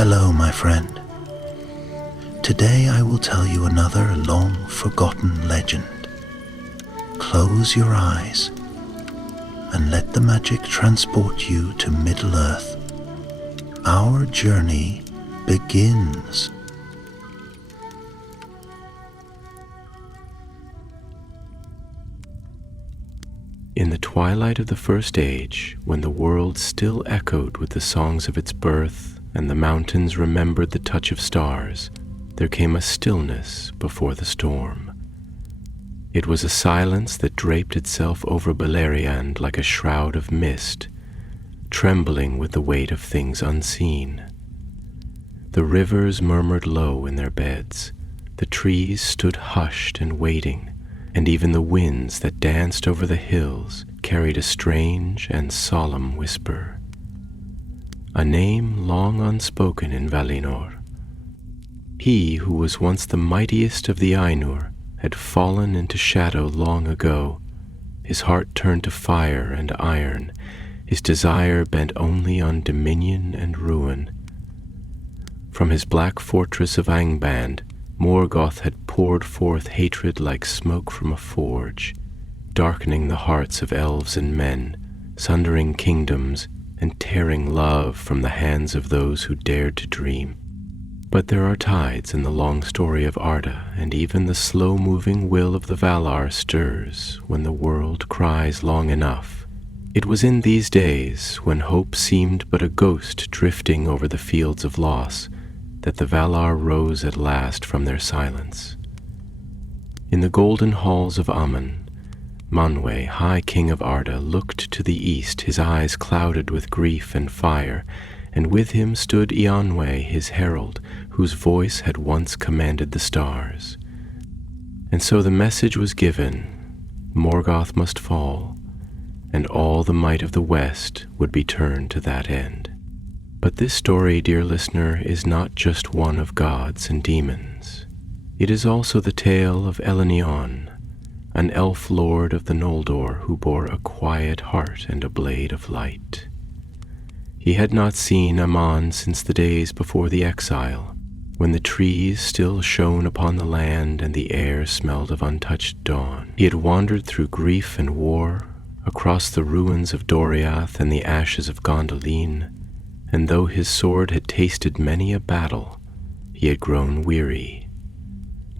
Hello, my friend. Today I will tell you another long-forgotten legend. Close your eyes and let the magic transport you to Middle-earth. Our journey begins. In the twilight of the First Age, when the world still echoed with the songs of its birth and the mountains remembered the touch of stars, there came a stillness before the storm. It was a silence that draped itself over Beleriand like a shroud of mist, trembling with the weight of things unseen. The rivers murmured low in their beds, the trees stood hushed and waiting, and even the winds that danced over the hills carried a strange and solemn whisper. A name long unspoken in Valinor. He who was once the mightiest of the Ainur had fallen into shadow long ago, his heart turned to fire and iron, his desire bent only on dominion and ruin. From his black fortress of Angband, Morgoth had poured forth hatred like smoke from a forge, darkening the hearts of elves and men, sundering kingdoms, and tearing love from the hands of those who dared to dream. But there are tides in the long story of Arda, and even the slow-moving will of the Valar stirs when the world cries long enough. It was in these days, when hope seemed but a ghost drifting over the fields of loss, that the Valar rose at last from their silence. In the golden halls of Aman, Manwë, High King of Arda, looked to the east, his eyes clouded with grief and fire, and with him stood Eonwë, his herald, whose voice had once commanded the stars. And so the message was given: Morgoth must fall, and all the might of the West would be turned to that end. But this story, dear listener, is not just one of gods and demons. It is also the tale of Elenion, an elf lord of the Noldor who bore a quiet heart and a blade of light. He had not seen Aman since the days before the exile, when the trees still shone upon the land and the air smelled of untouched dawn. He had wandered through grief and war, across the ruins of Doriath and the ashes of Gondolin, and though his sword had tasted many a battle, he had grown weary,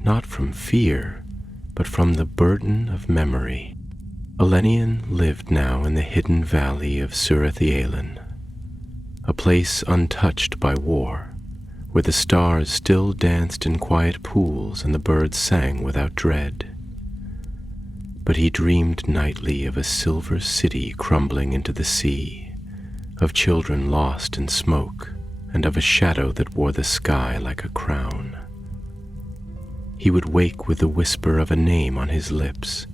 not from fear, but from the burden of memory. Elenion lived now in the hidden valley of Surathielen, a place untouched by war, where the stars still danced in quiet pools and the birds sang without dread. But he dreamed nightly of a silver city crumbling into the sea, of children lost in smoke, and of a shadow that wore the sky like a crown. He would wake with the whisper of a name on his lips.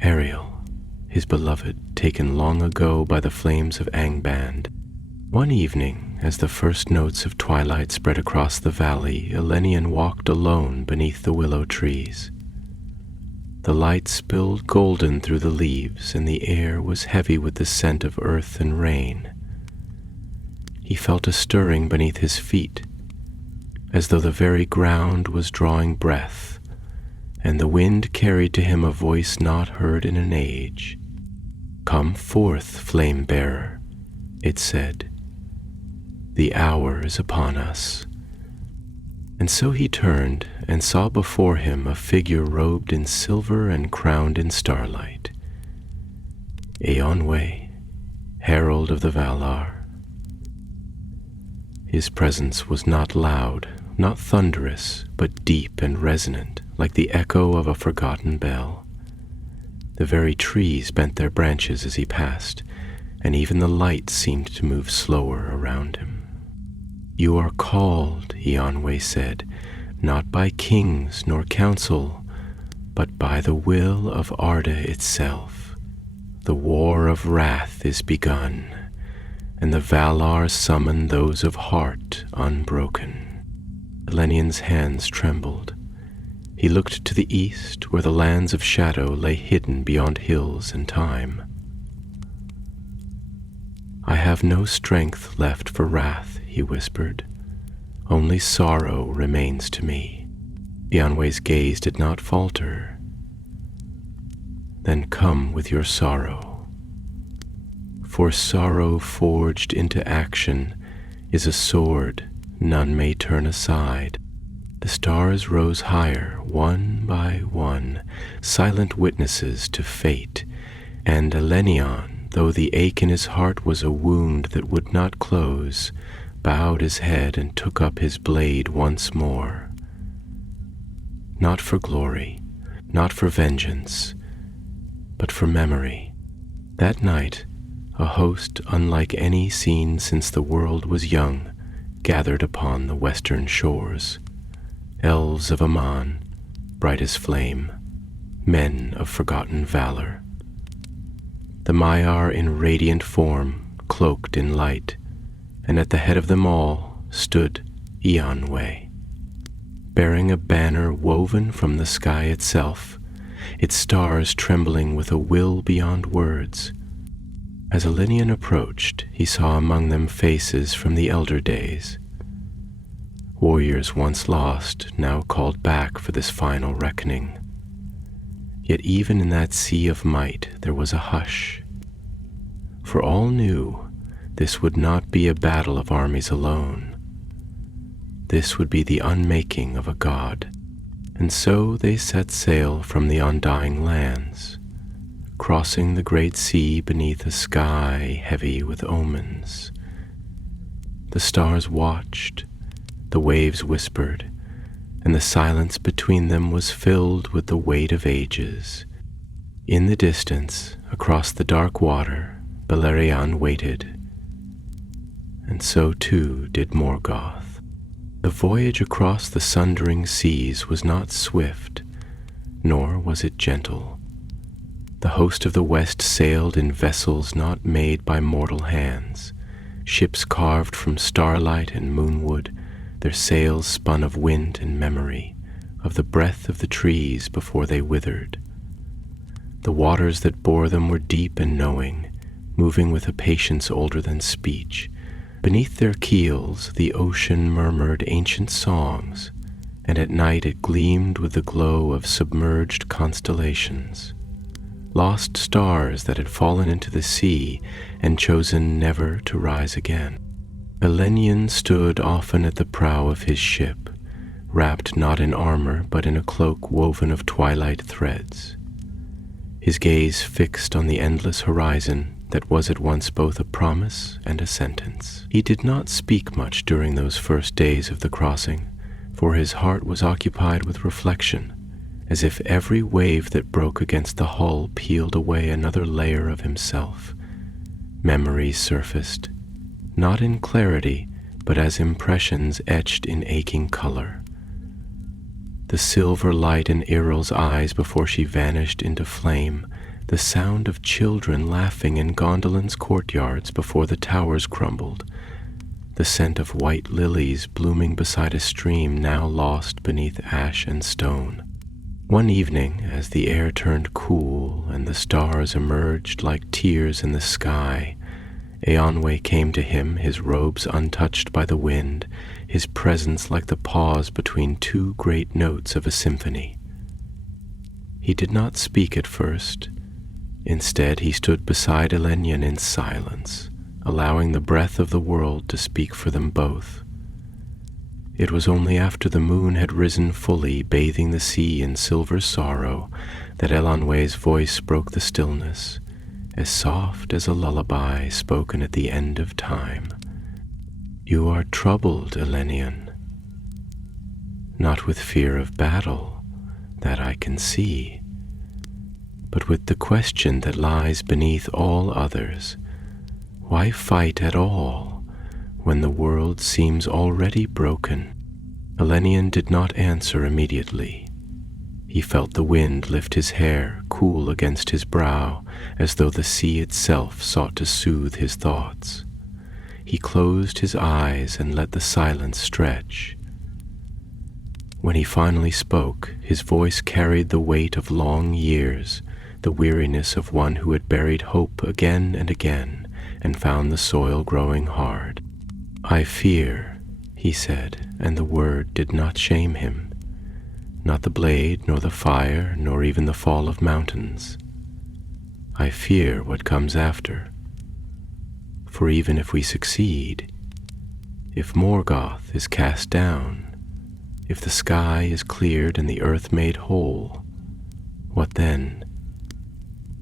Ariel, his beloved, taken long ago by the flames of Angband. One evening, as the first notes of twilight spread across the valley, Elenion walked alone beneath the willow trees. The light spilled golden through the leaves, and the air was heavy with the scent of earth and rain. He felt a stirring beneath his feet, as though the very ground was drawing breath, and the wind carried to him a voice not heard in an age. "Come forth, flame-bearer," it said. "The hour is upon us." And so he turned and saw before him a figure robed in silver and crowned in starlight. Eonwë, herald of the Valar. His presence was not loud, not thunderous, but deep and resonant, like the echo of a forgotten bell. The very trees bent their branches as he passed, and even the light seemed to move slower around him. "You are called," Eonwë said, "not by kings nor council, but by the will of Arda itself. The war of wrath is begun, and the Valar summon those of heart unbroken." Elenion's hands trembled. He looked to the east, where the lands of shadow lay hidden beyond hills and time. I have no strength left for wrath, he whispered. Only sorrow remains to me. Eonway's gaze did not falter. Then come with your sorrow. For sorrow forged into action is a sword none may turn aside. The stars rose higher, one by one, silent witnesses to fate, and Elenion, though the ache in his heart was a wound that would not close, bowed his head and took up his blade once more. Not for glory, not for vengeance, but for memory. That night, a host unlike any seen since the world was young gathered upon the western shores. Elves of Aman, bright as flame, men of forgotten valor. The Maiar in radiant form, cloaked in light, and at the head of them all stood Eonway, bearing a banner woven from the sky itself, its stars trembling with a will beyond words. As Elenion approached, he saw among them faces from the elder days. Warriors once lost, now called back for this final reckoning. Yet even in that sea of might there was a hush. For all knew this would not be a battle of armies alone. This would be the unmaking of a god. And so they set sail from the undying lands, crossing the great sea beneath a sky heavy with omens. The stars watched, the waves whispered, and the silence between them was filled with the weight of ages. In the distance, across the dark water, Beleriand waited, and so too did Morgoth. The voyage across the sundering seas was not swift, nor was it gentle. The host of the West sailed in vessels not made by mortal hands, ships carved from starlight and moonwood, their sails spun of wind and memory, of the breath of the trees before they withered. The waters that bore them were deep and knowing, moving with a patience older than speech. Beneath their keels the ocean murmured ancient songs, and at night it gleamed with the glow of submerged constellations, lost stars that had fallen into the sea and chosen never to rise again. Elenion stood often at the prow of his ship, wrapped not in armor but in a cloak woven of twilight threads, his gaze fixed on the endless horizon that was at once both a promise and a sentence. He did not speak much during those first days of the crossing, for his heart was occupied with reflection, as if every wave that broke against the hull peeled away another layer of himself. Memories surfaced, not in clarity, but as impressions etched in aching color. The silver light in Eril's eyes before she vanished into flame, the sound of children laughing in Gondolin's courtyards before the towers crumbled, the scent of white lilies blooming beside a stream now lost beneath ash and stone. One evening, as the air turned cool and the stars emerged like tears in the sky, Eonway came to him, his robes untouched by the wind, his presence like the pause between two great notes of a symphony. He did not speak at first. Instead, he stood beside Elenion in silence, allowing the breath of the world to speak for them both. It was only after the moon had risen fully, bathing the sea in silver sorrow, that Eonway's voice broke the stillness, as soft as a lullaby spoken at the end of time. You are troubled, Elenion. Not with fear of battle, that I can see, but with the question that lies beneath all others. Why fight at all when the world seems already broken? Elenion did not answer immediately. He felt the wind lift his hair, cool against his brow, as though the sea itself sought to soothe his thoughts. He closed his eyes and let the silence stretch. When he finally spoke, his voice carried the weight of long years, the weariness of one who had buried hope again and again, and found the soil growing hard. "I fear," he said, and the word did not shame him, "not the blade, nor the fire, nor even the fall of mountains. I fear what comes after. For even if we succeed, if Morgoth is cast down, if the sky is cleared and the earth made whole, what then?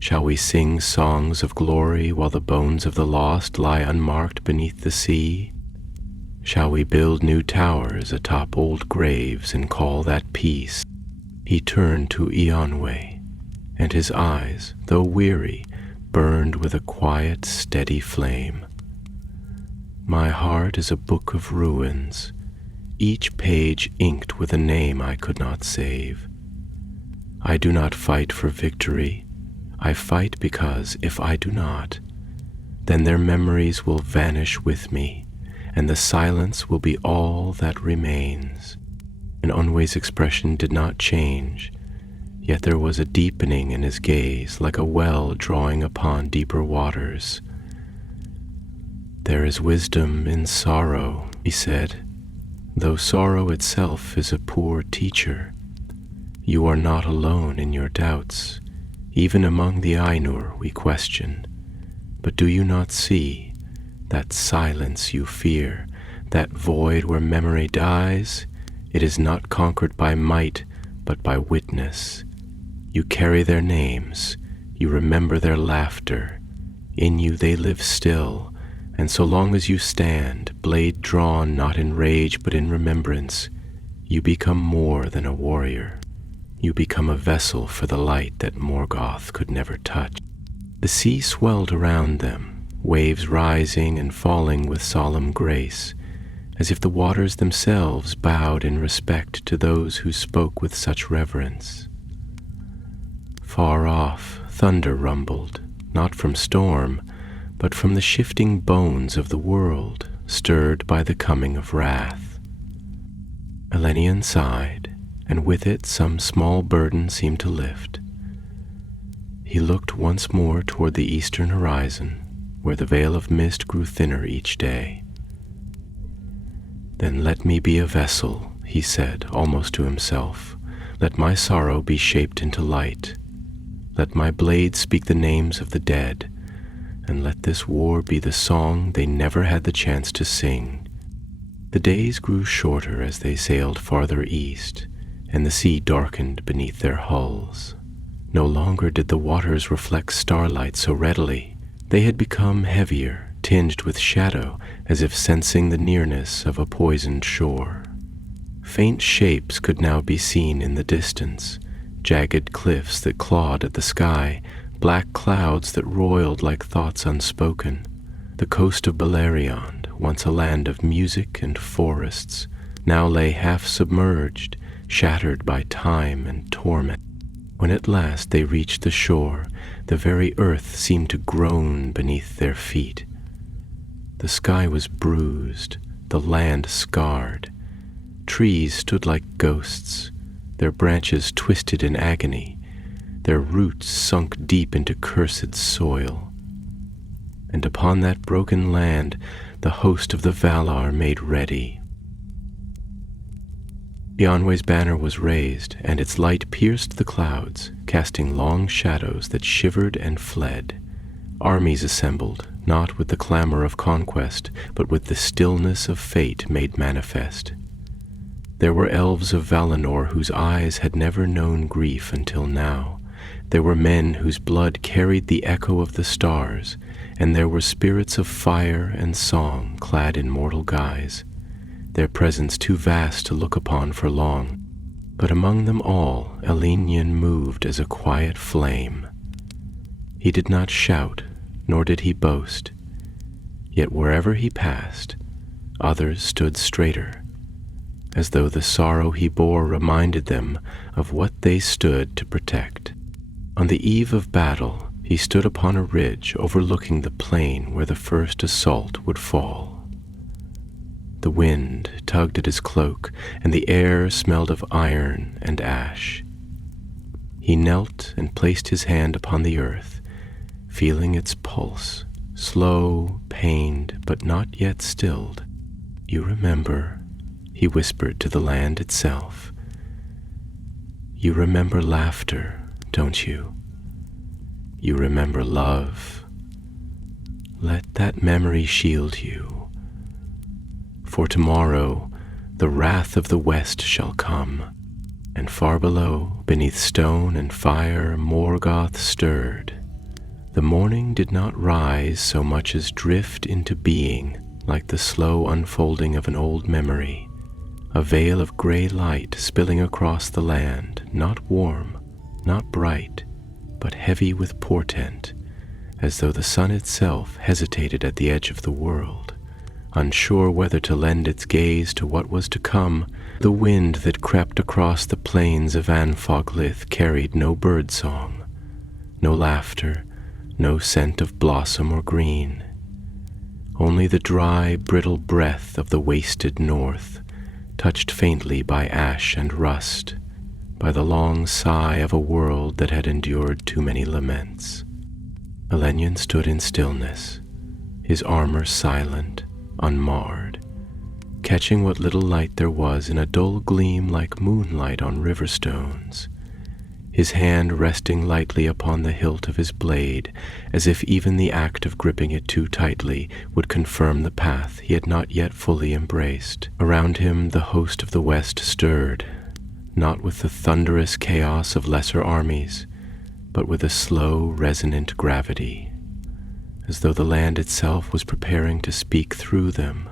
Shall we sing songs of glory while the bones of the lost lie unmarked beneath the sea? Shall we build new towers atop old graves and call that peace?" He turned to Eonwe, and his eyes, though weary, burned with a quiet, steady flame. "My heart is a book of ruins, each page inked with a name I could not save. I do not fight for victory. I fight because if I do not, then their memories will vanish with me, and the silence will be all that remains." And Onwe's expression did not change, yet there was a deepening in his gaze, like a well drawing upon deeper waters. "There is wisdom in sorrow," he said, "though sorrow itself is a poor teacher. You are not alone in your doubts. Even among the Ainur we question. But do you not see that silence you fear, that void where memory dies? It is not conquered by might, but by witness. You carry their names, you remember their laughter. In you they live still, and so long as you stand, blade drawn not in rage but in remembrance, you become more than a warrior. You become a vessel for the light that Morgoth could never touch." The sea swelled around them, waves rising and falling with solemn grace, as if the waters themselves bowed in respect to those who spoke with such reverence. Far off, thunder rumbled, not from storm, but from the shifting bones of the world, stirred by the coming of wrath. Elenion sighed, and with it some small burden seemed to lift. He looked once more toward the eastern horizon, where the veil of mist grew thinner each day. "Then let me be a vessel," he said, almost to himself. "Let my sorrow be shaped into light. Let my blade speak the names of the dead, and let this war be the song they never had the chance to sing." The days grew shorter as they sailed farther east, and the sea darkened beneath their hulls. No longer did the waters reflect starlight so readily. They had become heavier, tinged with shadow, as if sensing the nearness of a poisoned shore. Faint shapes could now be seen in the distance, jagged cliffs that clawed at the sky, black clouds that roiled like thoughts unspoken. The coast of Beleriand, once a land of music and forests, now lay half submerged, shattered by time and torment. When at last they reached the shore, the very earth seemed to groan beneath their feet. The sky was bruised, the land scarred. Trees stood like ghosts, their branches twisted in agony, their roots sunk deep into cursed soil. And upon that broken land, the host of the Valar made ready. Eonwe's banner was raised, and its light pierced the clouds, casting long shadows that shivered and fled. Armies assembled, not with the clamor of conquest, but with the stillness of fate made manifest. There were elves of Valinor whose eyes had never known grief until now. There were men whose blood carried the echo of the stars, and there were spirits of fire and song clad in mortal guise, their presence too vast to look upon for long. But among them all, Elenion moved as a quiet flame. He did not shout, nor did he boast. Yet wherever he passed, others stood straighter, as though the sorrow he bore reminded them of what they stood to protect. On the eve of battle, he stood upon a ridge overlooking the plain where the first assault would fall. The wind tugged at his cloak, and the air smelled of iron and ash. He knelt and placed his hand upon the earth, feeling its pulse, slow, pained, but not yet stilled. You remember, he whispered to the land itself. You remember laughter, don't you? You remember love. Let that memory shield you. For tomorrow, the wrath of the West shall come, and far below, beneath stone and fire, Morgoth stirred. The morning did not rise so much as drift into being, like the slow unfolding of an old memory, a veil of gray light spilling across the land, not warm, not bright, but heavy with portent, as though the sun itself hesitated at the edge of the world, unsure whether to lend its gaze to what was to come. The wind that crept across the plains of Anfoglith carried no bird song, no laughter, no scent of blossom or green. Only the dry, brittle breath of the wasted north, touched faintly by ash and rust, by the long sigh of a world that had endured too many laments. Elenion stood in stillness, his armor silent, unmarred, catching what little light there was in a dull gleam like moonlight on river stones, his hand resting lightly upon the hilt of his blade, as if even the act of gripping it too tightly would confirm the path he had not yet fully embraced. Around him the host of the West stirred, not with the thunderous chaos of lesser armies, but with a slow, resonant gravity, as though the land itself was preparing to speak through them,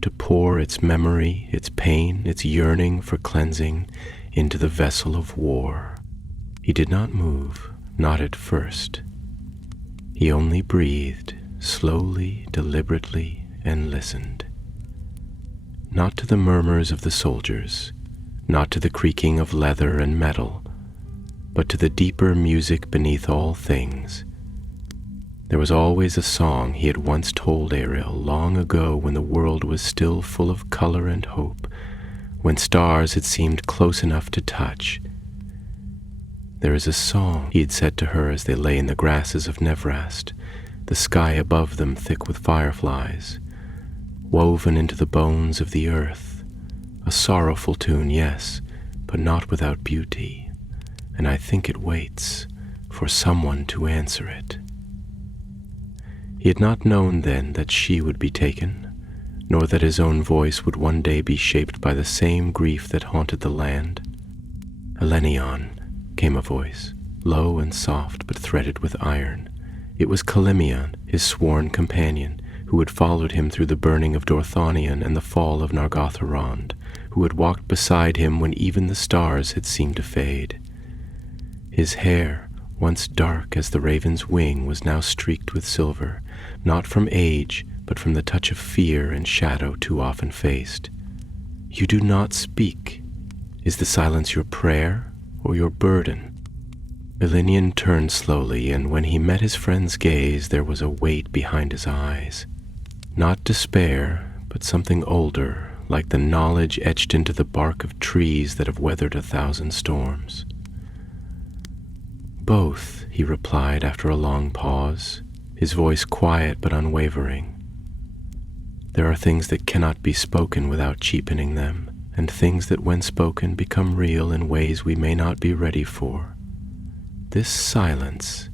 to pour its memory, its pain, its yearning for cleansing into the vessel of war. He did not move, not at first. He only breathed, slowly, deliberately, and listened. Not to the murmurs of the soldiers, not to the creaking of leather and metal, but to the deeper music beneath all things. There was always a song he had once told Ariel long ago, when the world was still full of color and hope, when stars had seemed close enough to touch. There is a song, he had said to her as they lay in the grasses of Nevrast, the sky above them thick with fireflies, woven into the bones of the earth. A sorrowful tune, yes, but not without beauty, and I think it waits for someone to answer it. He had not known then that she would be taken, nor that his own voice would one day be shaped by the same grief that haunted the land. Elenion, came a voice, low and soft but threaded with iron. It was Kalimion, his sworn companion, who had followed him through the burning of Dorthonion and the fall of Nargothrond, who had walked beside him when even the stars had seemed to fade. His hair, once dark as the raven's wing, was now streaked with silver, not from age, but from the touch of fear and shadow too often faced. You do not speak. Is the silence your prayer or your burden? Elenion turned slowly, and when he met his friend's gaze, there was a weight behind his eyes. Not despair, but something older, like the knowledge etched into the bark of trees that have weathered 1,000 storms. Both, he replied after a long pause, his voice quiet but unwavering. There are things that cannot be spoken without cheapening them, and things that when spoken become real in ways we may not be ready for. This silence,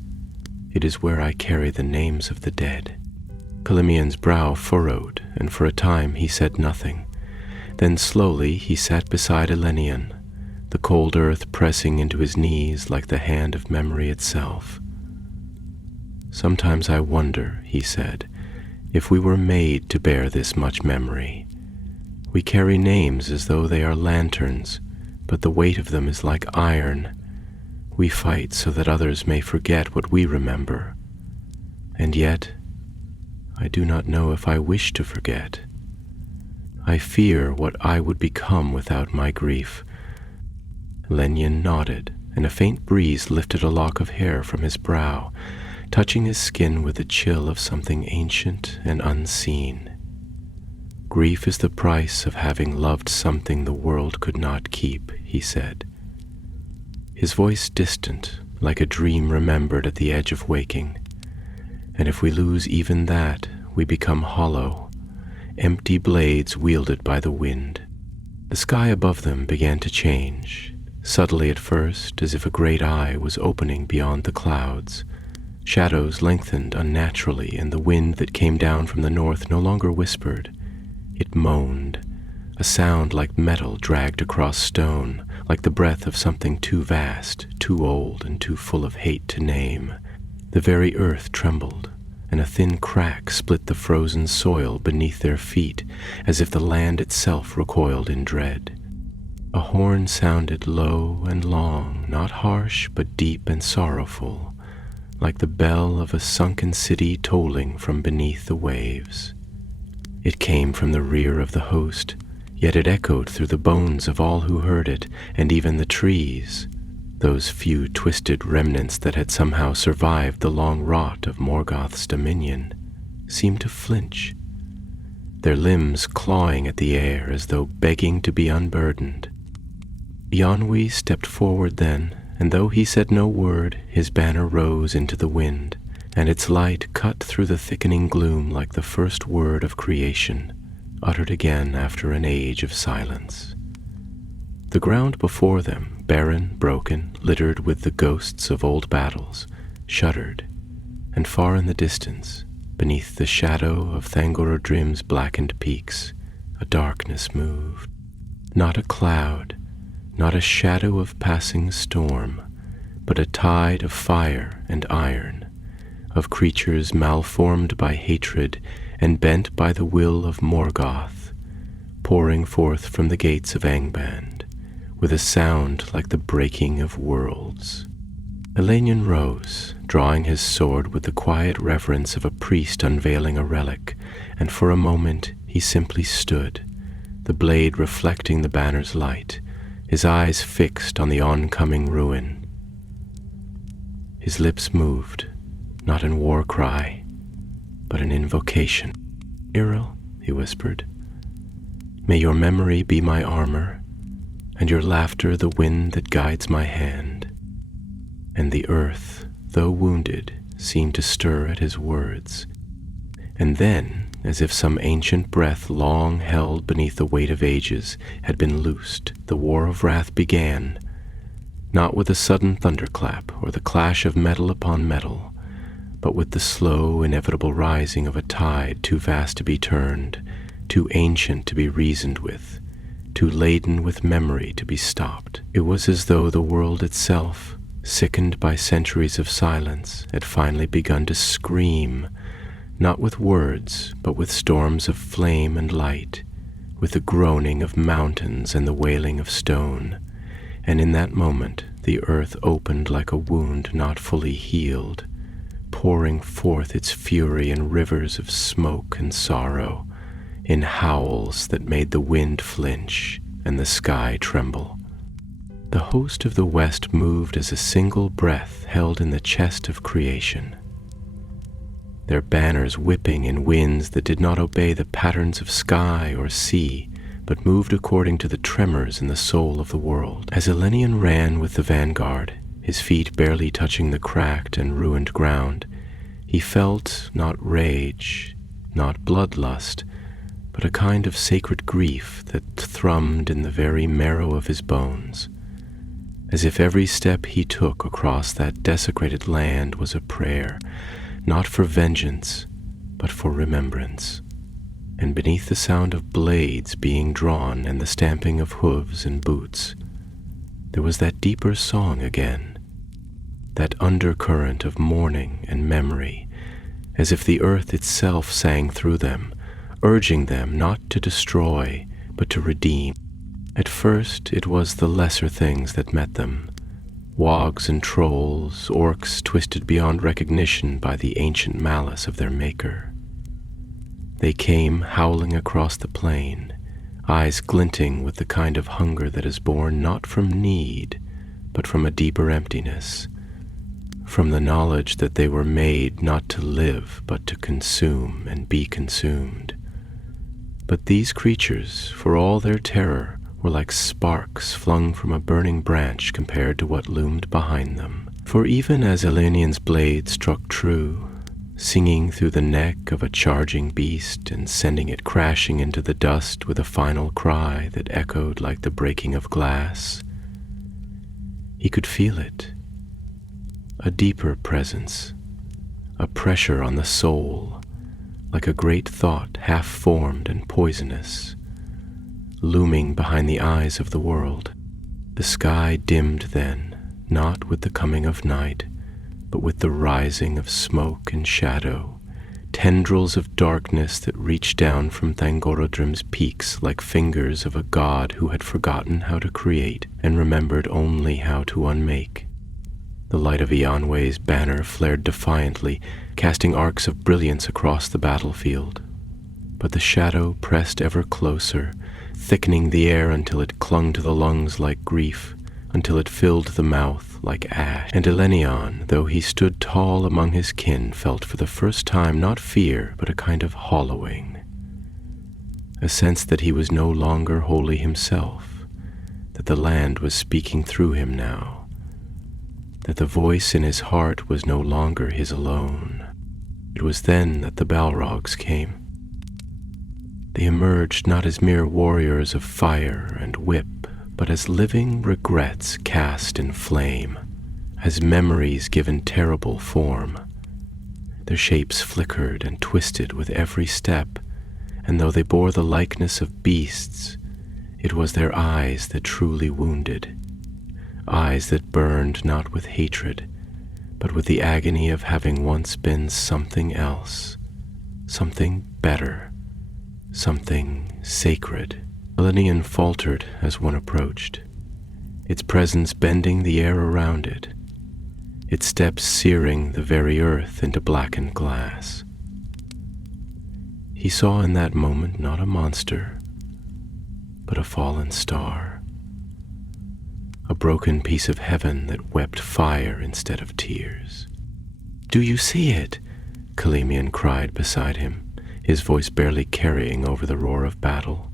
it is where I carry the names of the dead. Kalimion's brow furrowed, and for a time he said nothing. Then slowly he sat beside Elenion, the cold earth pressing into his knees like the hand of memory itself. Sometimes I wonder, he said, if we were made to bear this much memory. We carry names as though they are lanterns, but the weight of them is like iron. We fight so that others may forget what we remember. And yet, I do not know if I wish to forget. I fear what I would become without my grief. Elenion nodded, and a faint breeze lifted a lock of hair from his brow, touching his skin with the chill of something ancient and unseen. Grief is the price of having loved something the world could not keep, he said. His voice distant, like a dream remembered at the edge of waking. and if we lose even that, we become hollow, empty blades wielded by the wind. The sky above them began to change, subtly at first, as if a great eye was opening beyond the clouds. Shadows lengthened unnaturally, and the wind that came down from the north no longer whispered. It moaned, a sound like metal dragged across stone, like the breath of something too vast, too old, and too full of hate to name. The very earth trembled, and a thin crack split the frozen soil beneath their feet, as if the land itself recoiled in dread. A horn sounded low and long, not harsh, but deep and sorrowful, like the bell of a sunken city tolling from beneath the waves. It came from the rear of the host, yet it echoed through the bones of all who heard it, and even the trees, those few twisted remnants that had somehow survived the long rot of Morgoth's dominion, seemed to flinch, their limbs clawing at the air as though begging to be unburdened. Yonwi stepped forward then, and though he said no word, his banner rose into the wind, and its light cut through the thickening gloom like the first word of creation, uttered again after an age of silence. The ground before them, barren, broken, littered with the ghosts of old battles, shuddered, and far in the distance, beneath the shadow of Thangorodrim's blackened peaks, a darkness moved. Not a cloud, not a shadow of passing storm, but a tide of fire and iron, of creatures malformed by hatred and bent by the will of Morgoth, pouring forth from the gates of Angband, with a sound like the breaking of worlds. Elenion rose, drawing his sword with the quiet reverence of a priest unveiling a relic, and for a moment he simply stood, the blade reflecting the banner's light, his eyes fixed on the oncoming ruin. His lips moved, not in war cry, but in invocation. "Iril," he whispered, "may your memory be my armor, and your laughter the wind that guides my hand." And the earth, though wounded, seemed to stir at his words. And then, as if some ancient breath long held beneath the weight of ages had been loosed, the war of wrath began, not with a sudden thunderclap or the clash of metal upon metal, but with the slow, inevitable rising of a tide too vast to be turned, too ancient to be reasoned with, too laden with memory to be stopped. It was as though the world itself, sickened by centuries of silence, had finally begun to scream, not with words, but with storms of flame and light, with the groaning of mountains and the wailing of stone. And in that moment, the earth opened like a wound not fully healed, pouring forth its fury in rivers of smoke and sorrow, in howls that made the wind flinch and the sky tremble. The host of the west moved as a single breath held in the chest of creation, their banners whipping in winds that did not obey the patterns of sky or sea, but moved according to the tremors in the soul of the world. As Elenion ran with the vanguard, his feet barely touching the cracked and ruined ground, he felt not rage, not bloodlust, but a kind of sacred grief that thrummed in the very marrow of his bones, as if every step he took across that desecrated land was a prayer, not for vengeance, but for remembrance. And beneath the sound of blades being drawn and the stamping of hooves and boots, there was that deeper song again, that undercurrent of mourning and memory, as if the earth itself sang through them, urging them not to destroy, but to redeem. At first it was the lesser things that met them, wogs and trolls, orcs twisted beyond recognition by the ancient malice of their maker. They came howling across the plain, eyes glinting with the kind of hunger that is born not from need, but from a deeper emptiness, from the knowledge that they were made not to live, but to consume and be consumed. But these creatures, for all their terror, were like sparks flung from a burning branch compared to what loomed behind them. For even as Elenion's blade struck true, singing through the neck of a charging beast and sending it crashing into the dust with a final cry that echoed like the breaking of glass. He could feel it, a deeper presence, a pressure on the soul, like a great thought half-formed and poisonous, looming behind the eyes of the world. The sky dimmed then, not with the coming of night, but with the rising of smoke and shadow, tendrils of darkness that reached down from Thangorodrim's peaks like fingers of a god who had forgotten how to create and remembered only how to unmake. The light of Ianwe's banner flared defiantly, casting arcs of brilliance across the battlefield. But the shadow pressed ever closer, thickening the air until it clung to the lungs like grief, until it filled the mouth like ash. And Elenion, though he stood tall among his kin, felt for the first time not fear, but a kind of hollowing, a sense that he was no longer wholly himself, that the land was speaking through him now, that the voice in his heart was no longer his alone. It was then that the Balrogs came. They emerged not as mere warriors of fire and whip, but as living regrets cast in flame, as memories given terrible form. Their shapes flickered and twisted with every step, and though they bore the likeness of beasts, it was their eyes that truly wounded, eyes that burned not with hatred, but with the agony of having once been something else, something better, something sacred. Elenion faltered as one approached, its presence bending the air around it, its steps searing the very earth into blackened glass. He saw in that moment not a monster, but a fallen star, a broken piece of heaven that wept fire instead of tears. "Do you see it?" Kalemian cried beside him, his voice barely carrying over the roar of battle.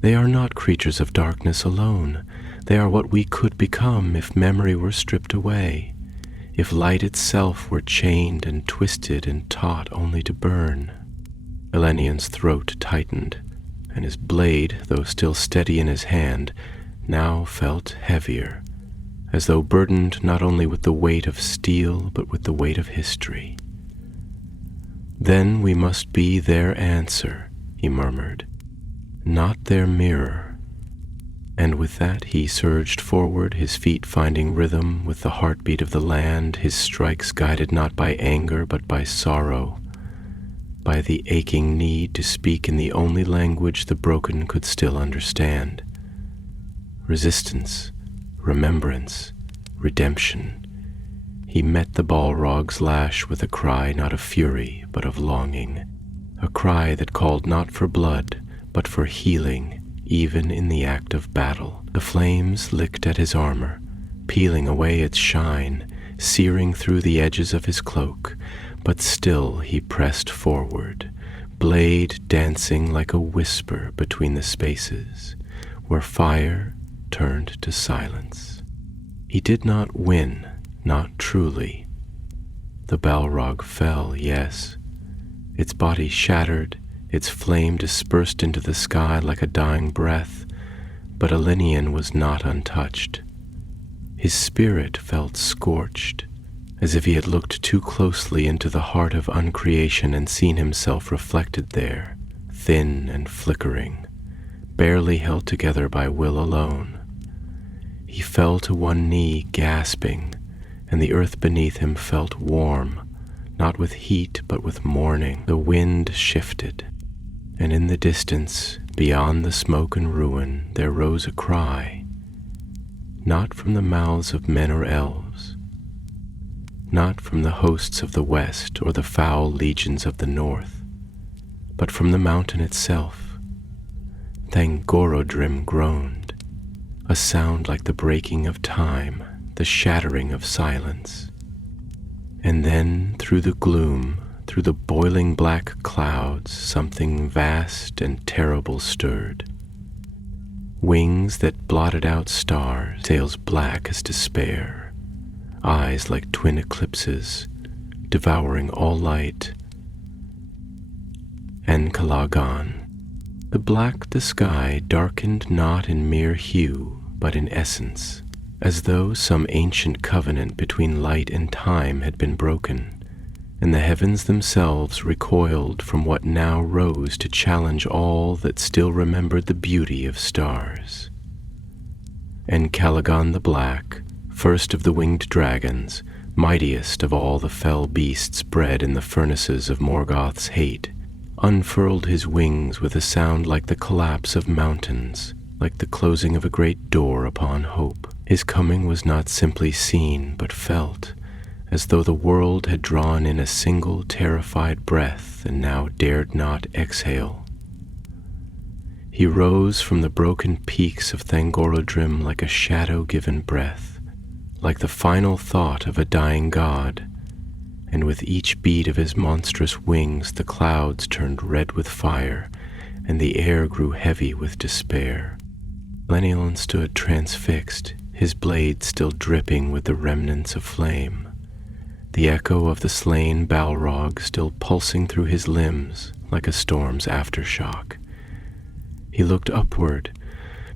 "They are not creatures of darkness alone. They are what we could become if memory were stripped away, if light itself were chained and twisted and taught only to burn." Elenion's throat tightened, and his blade, though still steady in his hand, now felt heavier, as though burdened not only with the weight of steel, but with the weight of history. "Then we must be their answer," he murmured, "not their mirror." And with that he surged forward, his feet finding rhythm with the heartbeat of the land, his strikes guided not by anger but by sorrow, by the aching need to speak in the only language the broken could still understand. Resistance, remembrance, redemption. He met the Balrog's lash with a cry not of fury but of longing, a cry that called not for blood but for healing, even in the act of battle. The flames licked at his armor, peeling away its shine, searing through the edges of his cloak, but still he pressed forward, blade dancing like a whisper between the spaces, where fire turned to silence. He did not win, not truly. The Balrog fell, yes. Its body shattered, its flame dispersed into the sky like a dying breath, but Elenion was not untouched. His spirit felt scorched, as if he had looked too closely into the heart of uncreation and seen himself reflected there, thin and flickering, barely held together by will alone. He fell to one knee, gasping, and the earth beneath him felt warm, not with heat but with mourning. The wind shifted, and in the distance, beyond the smoke and ruin, there rose a cry, not from the mouths of men or elves, not from the hosts of the west or the foul legions of the north, but from the mountain itself. Thangorodrim groaned, a sound like the breaking of time, the shattering of silence. And then through the gloom, through the boiling black clouds, something vast and terrible stirred. Wings that blotted out stars, sails black as despair, eyes like twin eclipses, devouring all light. Encalagan. The sky darkened not in mere hue, but in essence, as though some ancient covenant between light and time had been broken, and the heavens themselves recoiled from what now rose to challenge all that still remembered the beauty of stars. Encalagan the Black, first of the winged dragons, mightiest of all the fell beasts bred in the furnaces of Morgoth's hate, unfurled his wings with a sound like the collapse of mountains, like the closing of a great door upon hope. His coming was not simply seen, but felt, as though the world had drawn in a single terrified breath and now dared not exhale. He rose from the broken peaks of Thangorodrim like a shadow-given breath, like the final thought of a dying god, and with each beat of his monstrous wings the clouds turned red with fire, and the air grew heavy with despair. Silmarillion stood transfixed, his blade still dripping with the remnants of flame, the echo of the slain Balrog still pulsing through his limbs like a storm's aftershock. He looked upward,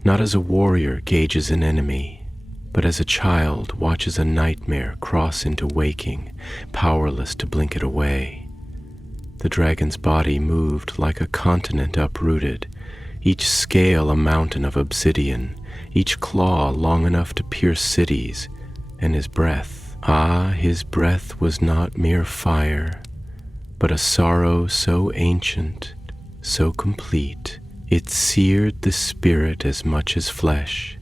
not as a warrior gauges an enemy, but as a child watches a nightmare cross into waking, powerless to blink it away. The dragon's body moved like a continent uprooted, each scale a mountain of obsidian, each claw long enough to pierce cities, and his breath, his breath was not mere fire, but a sorrow so ancient, so complete, it seared the spirit as much as flesh.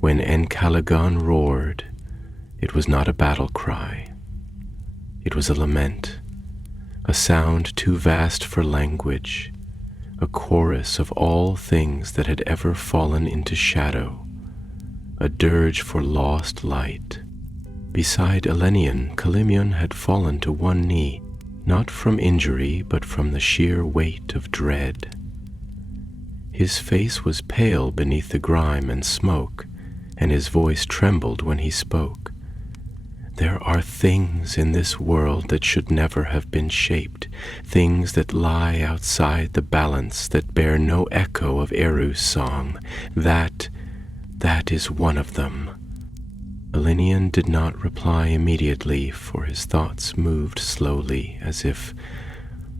When Encalagan roared, it was not a battle cry. It was a lament, a sound too vast for language, a chorus of all things that had ever fallen into shadow, a dirge for lost light. Beside Elenion, Silmarillion had fallen to one knee, not from injury, but from the sheer weight of dread. His face was pale beneath the grime and smoke, and his voice trembled when he spoke. There are things in this world that should never have been shaped, things that lie outside the balance, that bear no echo of Eru's song. That is one of them. Elenion did not reply immediately, for his thoughts moved slowly, as if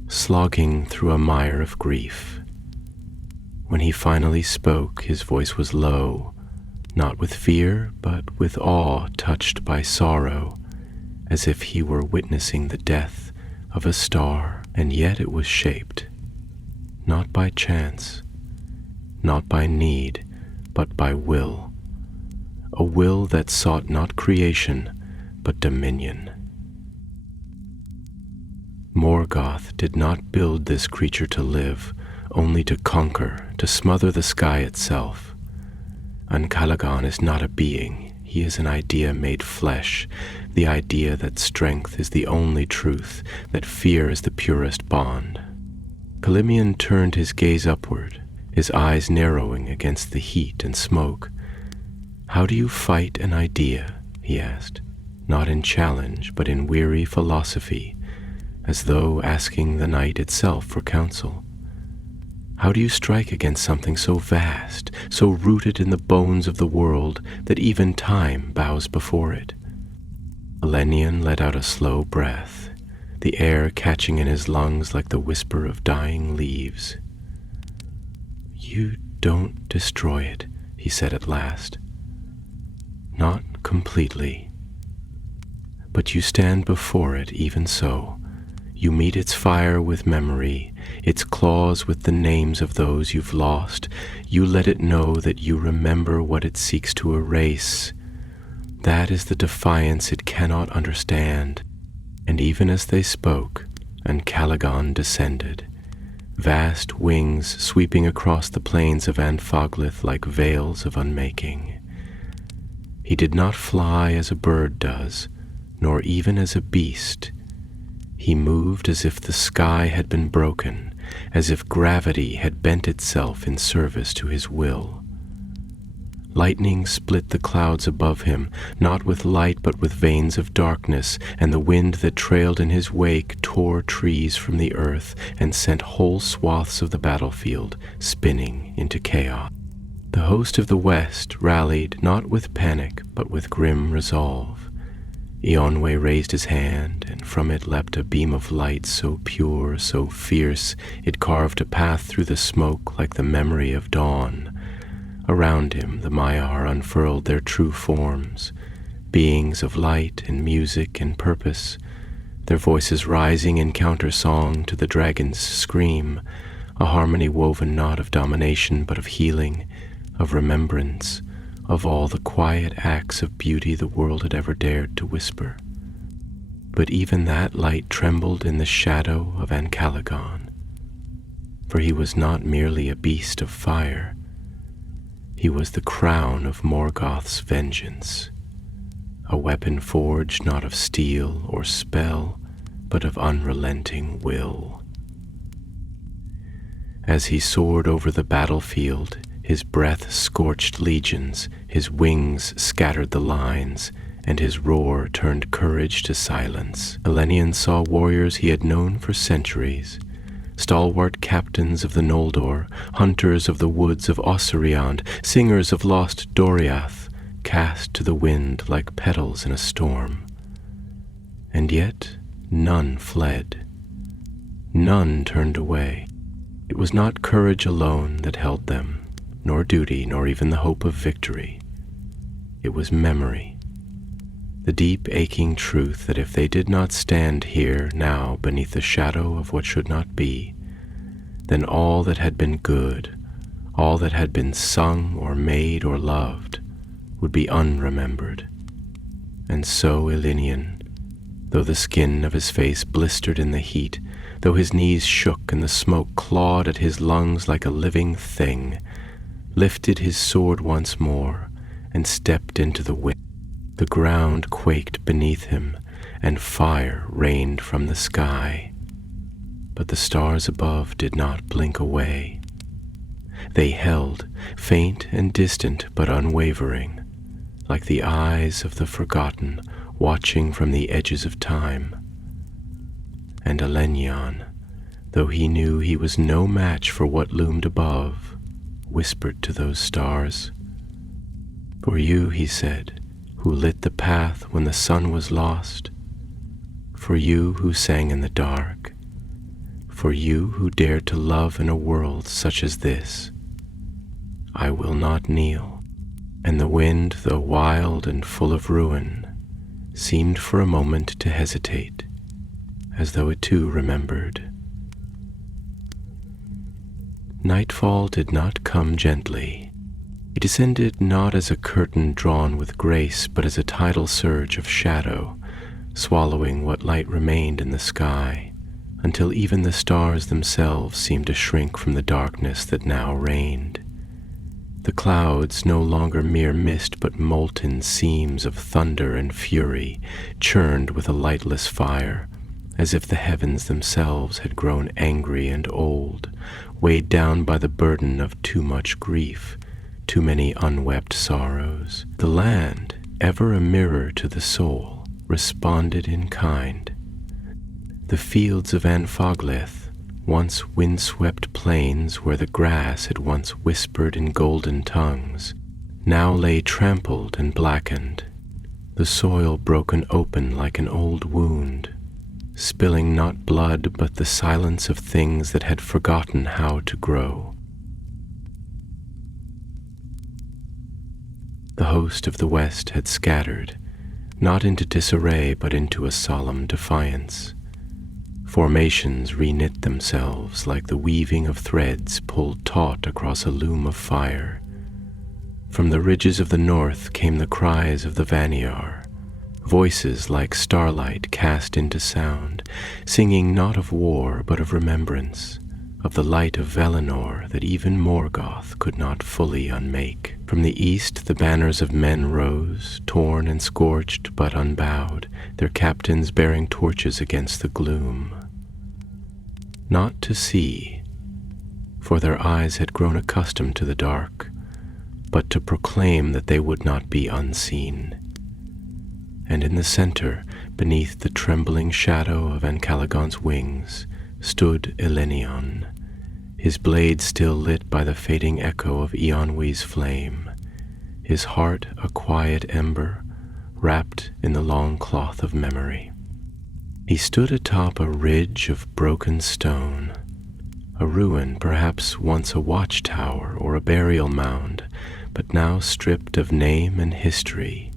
slogging through a mire of grief. When he finally spoke, his voice was low, not with fear, but with awe touched by sorrow, as if he were witnessing the death of a star, and yet it was shaped, not by chance, not by need, but by will, a will that sought not creation, but dominion. Morgoth did not build this creature to live, only to conquer, to smother the sky itself. Encalagan is not a being, he is an idea made flesh, the idea that strength is the only truth, that fear is the purest bond. Silmarillion turned his gaze upward, his eyes narrowing against the heat and smoke. "How do you fight an idea?" he asked, not in challenge, but in weary philosophy, as though asking the night itself for counsel. How do you strike against something so vast, so rooted in the bones of the world that even time bows before it? Elenion let out a slow breath, the air catching in his lungs like the whisper of dying leaves. "You don't destroy it," he said at last. "Not completely. But you stand before it even so. You meet its fire with memory, its claws with the names of those you've lost. You let it know that you remember what it seeks to erase. That is the defiance it cannot understand." And even as they spoke, Encalagan descended, vast wings sweeping across the plains of Anfaglith like veils of unmaking. He did not fly as a bird does, nor even as a beast. He moved as if the sky had been broken, as if gravity had bent itself in service to his will. Lightning split the clouds above him, not with light but with veins of darkness, and the wind that trailed in his wake tore trees from the earth and sent whole swaths of the battlefield spinning into chaos. The host of the West rallied not with panic but with grim resolve. Eonwe raised his hand, and from it leapt a beam of light so pure, so fierce, it carved a path through the smoke like the memory of dawn. Around him the Maiar unfurled their true forms, beings of light and music and purpose, their voices rising in counter-song to the dragon's scream, a harmony woven not of domination but of healing, of remembrance, of all the quiet acts of beauty the world had ever dared to whisper. But even that light trembled in the shadow of Ancalagon, for he was not merely a beast of fire. He was the crown of Morgoth's vengeance, a weapon forged not of steel or spell, but of unrelenting will. As he soared over the battlefield, his breath scorched legions, his wings scattered the lines, and his roar turned courage to silence. Elenion saw warriors he had known for centuries, stalwart captains of the Noldor, hunters of the woods of Osiriand, singers of lost Doriath, cast to the wind like petals in a storm. And yet none fled. None turned away. It was not courage alone that held them, nor duty, nor even the hope of victory. It was memory, the deep aching truth that if they did not stand here now beneath the shadow of what should not be, then all that had been good, all that had been sung or made or loved, would be unremembered. And so Elenion, though the skin of his face blistered in the heat, though his knees shook and the smoke clawed at his lungs like a living thing, lifted his sword once more and stepped into the wind. The ground quaked beneath him, and fire rained from the sky. But the stars above did not blink away. They held, faint and distant but unwavering, like the eyes of the forgotten watching from the edges of time. And Elenion, though he knew he was no match for what loomed above, whispered to those stars. "For you," he said, "who lit the path when the sun was lost, for you who sang in the dark, for you who dared to love in a world such as this, I will not kneel." And the wind, though wild and full of ruin, seemed for a moment to hesitate, as though it too remembered. Nightfall did not come gently. It descended not as a curtain drawn with grace, but as a tidal surge of shadow, swallowing what light remained in the sky, until even the stars themselves seemed to shrink from the darkness that now reigned. The clouds, no longer mere mist but molten seams of thunder and fury, churned with a lightless fire, as if the heavens themselves had grown angry and old, weighed down by the burden of too much grief, too many unwept sorrows. The land, ever a mirror to the soul, responded in kind. The fields of Anfaglith, once windswept plains where the grass had once whispered in golden tongues, now lay trampled and blackened, the soil broken open like an old wound, spilling not blood but the silence of things that had forgotten how to grow. The host of the West had scattered, not into disarray but into a solemn defiance. Formations reknit themselves like the weaving of threads pulled taut across a loom of fire. From the ridges of the north came the cries of the Vanyar, voices like starlight cast into sound, singing not of war but of remembrance, of the light of Valinor that even Morgoth could not fully unmake. From the east the banners of men rose, torn and scorched but unbowed, their captains bearing torches against the gloom. Not to see, for their eyes had grown accustomed to the dark, but to proclaim that they would not be unseen. And in the center, beneath the trembling shadow of Ancalagon's wings, stood Elenion, his blade still lit by the fading echo of Eonwe's flame, his heart a quiet ember, wrapped in the long cloth of memory. He stood atop a ridge of broken stone, a ruin perhaps once a watchtower or a burial mound, but now stripped of name and history,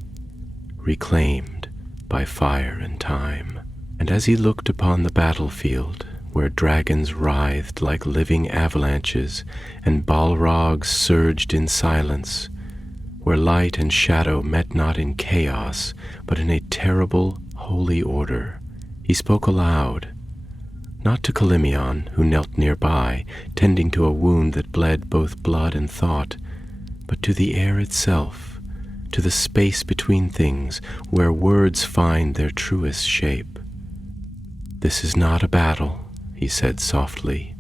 reclaimed by fire and time. And as he looked upon the battlefield, where dragons writhed like living avalanches and balrogs surged in silence, where light and shadow met not in chaos, but in a terrible, holy order, he spoke aloud, not to Calimion, who knelt nearby, tending to a wound that bled both blood and thought, but to the air itself, to the space between things, where words find their truest shape. "This is not a battle," he said softly,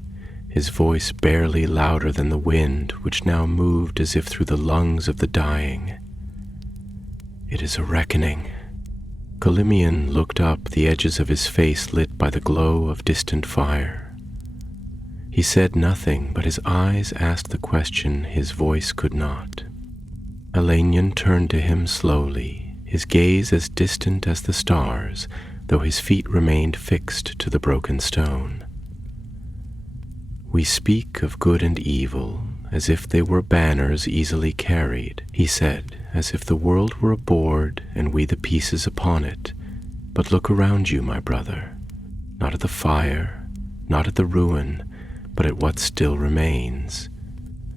his voice barely louder than the wind, which now moved as if through the lungs of the dying. "It is a reckoning." Calimion looked up, the edges of his face lit by the glow of distant fire. He said nothing, but his eyes asked the question his voice could not. Elenion turned to him slowly, his gaze as distant as the stars, though his feet remained fixed to the broken stone. "We speak of good and evil, as if they were banners easily carried," he said, "as if the world were a board and we the pieces upon it. But look around you, my brother, not at the fire, not at the ruin, but at what still remains.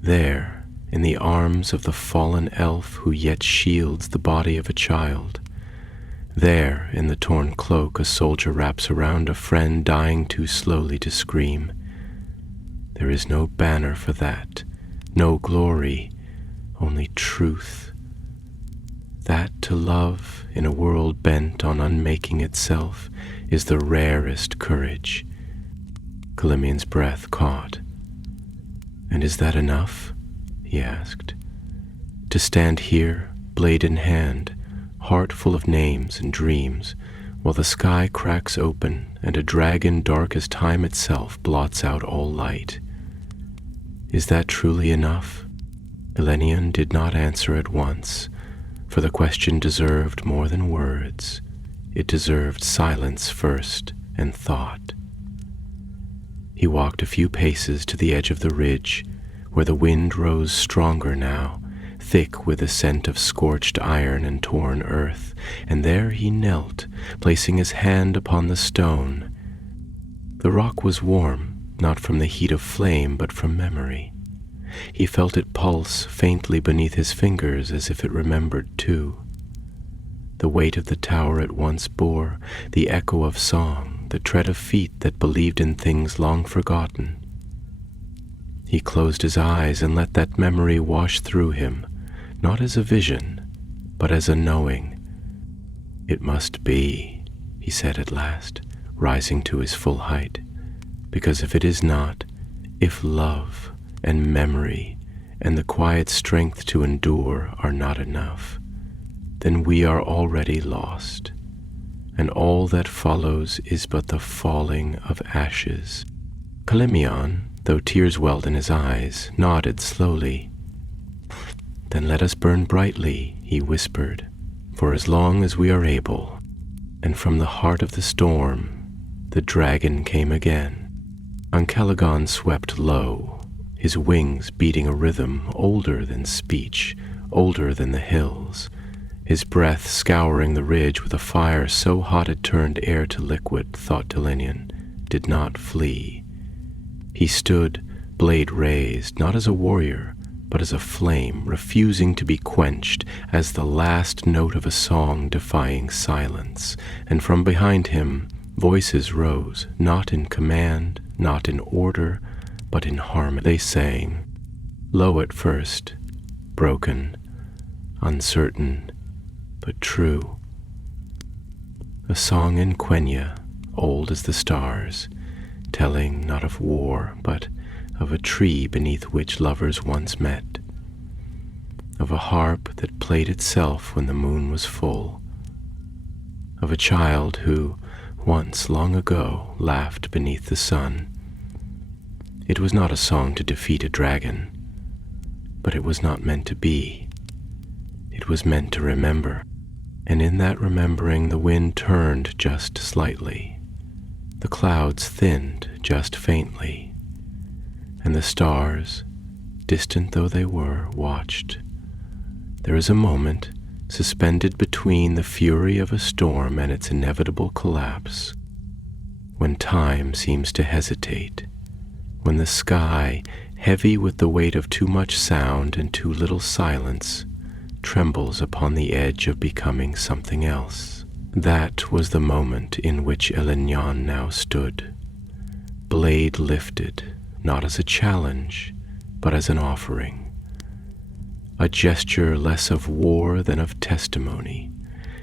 There, in the arms of the fallen elf who yet shields the body of a child. There, in the torn cloak a soldier wraps around a friend dying too slowly to scream. There is no banner for that, no glory, only truth. That to love in a world bent on unmaking itself is the rarest courage." Calimion's breath caught. "And is that enough?" he asked. "To stand here, blade in hand, heart full of names and dreams, while the sky cracks open and a dragon dark as time itself blots out all light. Is that truly enough?" Elenion did not answer at once, for the question deserved more than words. It deserved silence first and thought. He walked a few paces to the edge of the ridge, where the wind rose stronger now, thick with the scent of scorched iron and torn earth, and there he knelt, placing his hand upon the stone. The rock was warm, not from the heat of flame, but from memory. He felt it pulse faintly beneath his fingers as if it remembered too. The weight of the tower it once bore, the echo of song, the tread of feet that believed in things long forgotten. He closed his eyes and let that memory wash through him, not as a vision, but as a knowing. "It must be," he said at last, rising to his full height, "because if it is not, if love and memory and the quiet strength to endure are not enough, then we are already lost, and all that follows is but the falling of ashes." Calimion, though tears welled in his eyes, nodded slowly. "Then let us burn brightly," he whispered, "for as long as we are able." And from the heart of the storm, the dragon came again. Ancalagon swept low, his wings beating a rhythm older than speech, older than the hills, his breath scouring the ridge with a fire so hot it turned air to liquid, thought Elenion, did not flee. He stood, blade raised, not as a warrior, but as a flame, refusing to be quenched, as the last note of a song defying silence. And from behind him, voices rose, not in command, not in order, but in harmony. They sang, low at first, broken, uncertain, but true. A song in Quenya, old as the stars, telling not of war, but of a tree beneath which lovers once met. of a harp that played itself when the moon was full, of a child who, once long ago, laughed beneath the sun. It was not a song to defeat a dragon, but it was not meant to be. It was meant to remember, and in that remembering the wind turned just slightly, the clouds thinned just faintly, and the stars, distant though they were, watched. There is a moment, suspended between the fury of a storm and its inevitable collapse, when time seems to hesitate, when the sky, heavy with the weight of too much sound and too little silence, trembles upon the edge of becoming something else. That was the moment in which Elenyan now stood, blade lifted, not as a challenge, but as an offering, a gesture less of war than of testimony,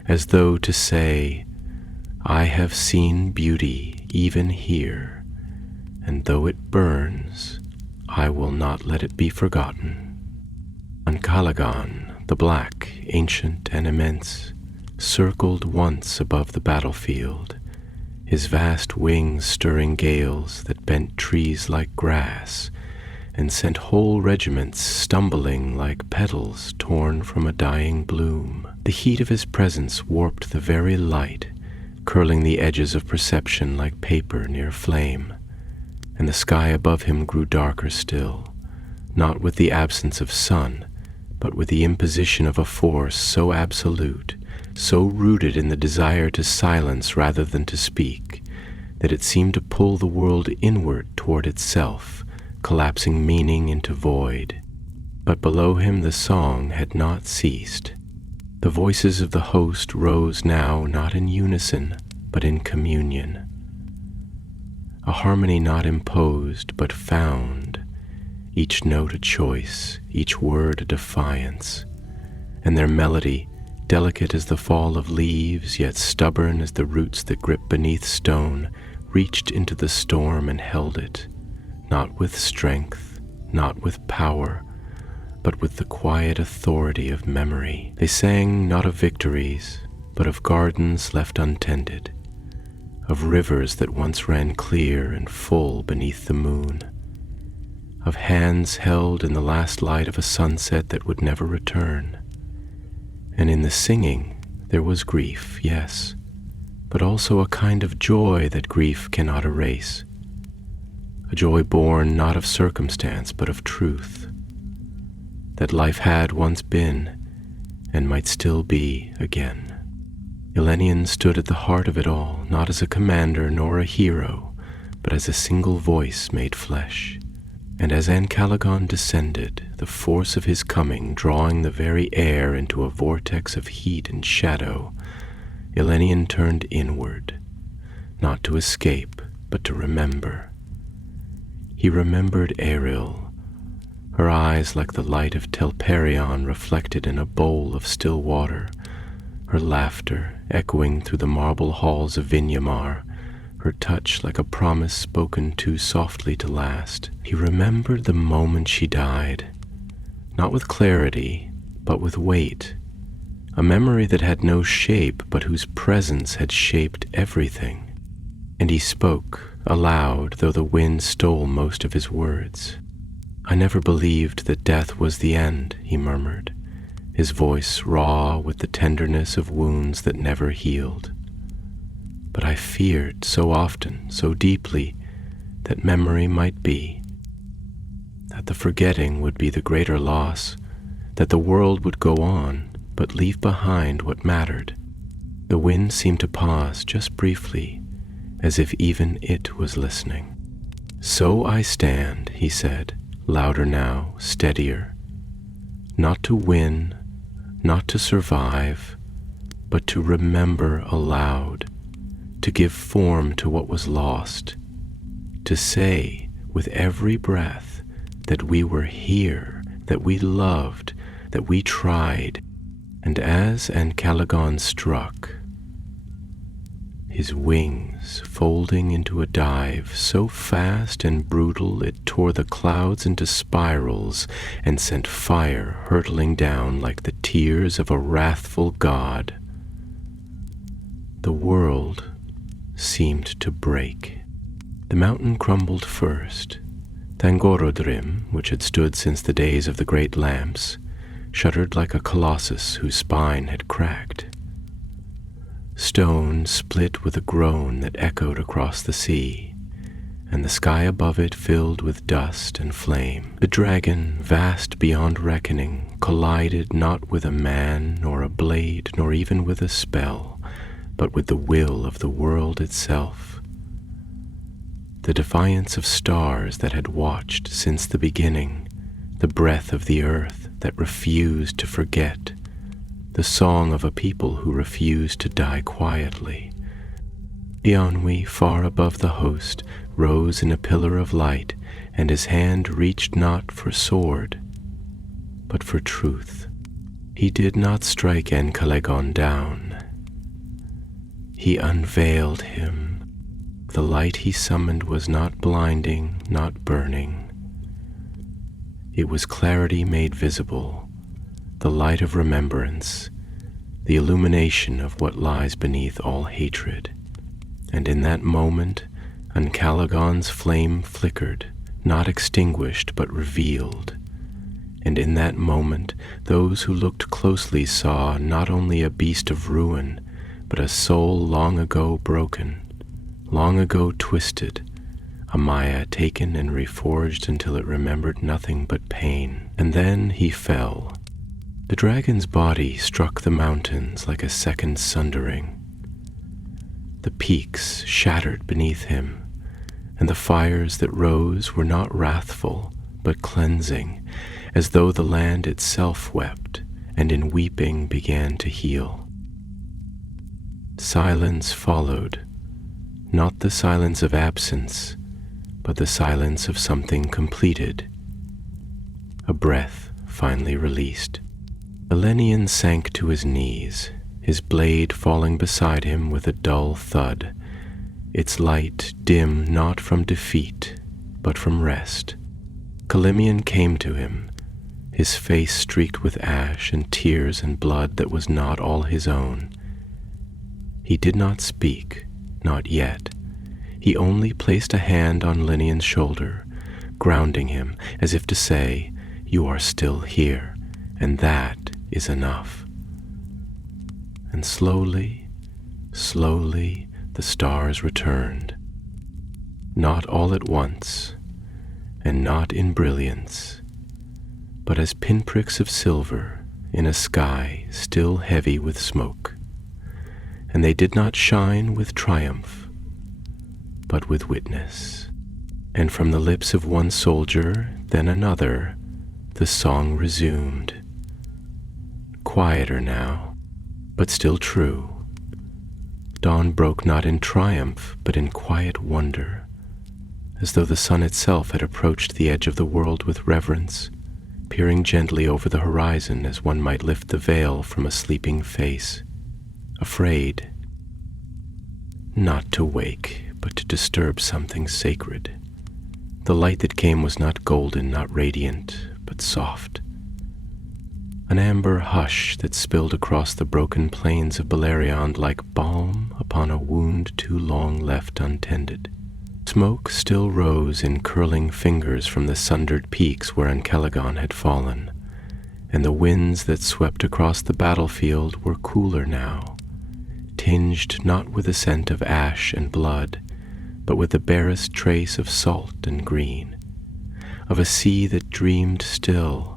as though to say, I have seen beauty even here, and though it burns, I will not let it be forgotten. On Calagan, the black, ancient and immense, circled once above the battlefield, his vast wings stirring gales that bent trees like grass and sent whole regiments stumbling like petals torn from a dying bloom. The heat of his presence warped the very light, curling the edges of perception like paper near flame, and the sky above him grew darker still, not with the absence of sun, but with the imposition of a force so absolute, so rooted in the desire to silence rather than to speak, that it seemed to pull the world inward toward itself, collapsing meaning into void. But below him the song had not ceased. The voices of the host rose now not in unison, but in communion. A harmony not imposed, but found, each note a choice, each word a defiance, and their melody, delicate as the fall of leaves, yet stubborn as the roots that grip beneath stone, reached into the storm and held it, not with strength, not with power, but with the quiet authority of memory. They sang not of victories, but of gardens left untended, of rivers that once ran clear and full beneath the moon, of hands held in the last light of a sunset that would never return. And in the singing there was grief, yes, but also a kind of joy that grief cannot erase, a joy born not of circumstance but of truth, that life had once been and might still be again. Elenian stood at the heart of it all, not as a commander nor a hero, but as a single voice made flesh. And as Ancalagon descended, the force of his coming drawing the very air into a vortex of heat and shadow, Elenian turned inward, not to escape, but to remember. He remembered Ariel, her eyes like the light of Telperion reflected in a bowl of still water, her laughter echoing through the marble halls of Vinyamar, her touch like a promise spoken too softly to last. He remembered the moment she died, not with clarity, but with weight, a memory that had no shape, but whose presence had shaped everything. And he spoke, aloud, though the wind stole most of his words. I never believed that death was the end, he murmured, his voice raw with the tenderness of wounds that never healed. But I feared so often, so deeply, that memory might be, that the forgetting would be the greater loss, that the world would go on, but leave behind what mattered. The wind seemed to pause just briefly, as if even it was listening. So I stand, he said, louder now, steadier, not to win, not to survive, but to remember aloud, to give form to what was lost, to say with every breath that we were here, that we loved, that we tried. And as Ancalagon struck, his wings folding into a dive so fast and brutal it tore the clouds into spirals and sent fire hurtling down like the tears of a wrathful god. The world seemed to break. The mountain crumbled first. Thangorodrim, which had stood since the days of the great lamps, shuddered like a colossus whose spine had cracked. Stone split with a groan that echoed across the sea, and the sky above it filled with dust and flame. The dragon, vast beyond reckoning, collided not with a man, nor a blade, nor even with a spell, but with the will of the world itself. The defiance of stars that had watched since the beginning, the breath of the earth that refused to forget, the song of a people who refused to die quietly. Eonwi, far above the host, rose in a pillar of light, and his hand reached not for sword, but for truth. He did not strike Encalegon down. He unveiled him. The light he summoned was not blinding, not burning. It was clarity made visible, the light of remembrance, the illumination of what lies beneath all hatred. And in that moment, Encalegon's flame flickered, not extinguished but revealed. And in that moment, those who looked closely saw not only a beast of ruin, but a soul long ago broken, long ago twisted, a Maya taken and reforged until it remembered nothing but pain. And then he fell. The dragon's body struck the mountains like a second sundering. The peaks shattered beneath him, and the fires that rose were not wrathful, but cleansing, as though the land itself wept, and in weeping began to heal. Silence followed, not the silence of absence, but the silence of something completed. A breath finally released. Elenion sank to his knees, his blade falling beside him with a dull thud, its light dim not from defeat, but from rest. Kalimian came to him, his face streaked with ash and tears and blood that was not all his own. He did not speak, not yet. He only placed a hand on Linion's shoulder, grounding him as if to say, "You are still here, and that is enough." And slowly, slowly, the stars returned, not all at once, and not in brilliance, but as pinpricks of silver in a sky still heavy with smoke. And they did not shine with triumph, but with witness. And from the lips of one soldier, then another, the song resumed. Quieter now, but still true. Dawn broke not in triumph, but in quiet wonder, as though the sun itself had approached the edge of the world with reverence, peering gently over the horizon as one might lift the veil from a sleeping face, afraid, not to wake, but to disturb something sacred. The light that came was not golden, not radiant, but soft. An amber hush that spilled across the broken plains of Beleriand like balm upon a wound too long left untended. Smoke still rose in curling fingers from the sundered peaks where Encalegon had fallen, and the winds that swept across the battlefield were cooler now, tinged not with the scent of ash and blood, but with the barest trace of salt and green, of a sea that dreamed still,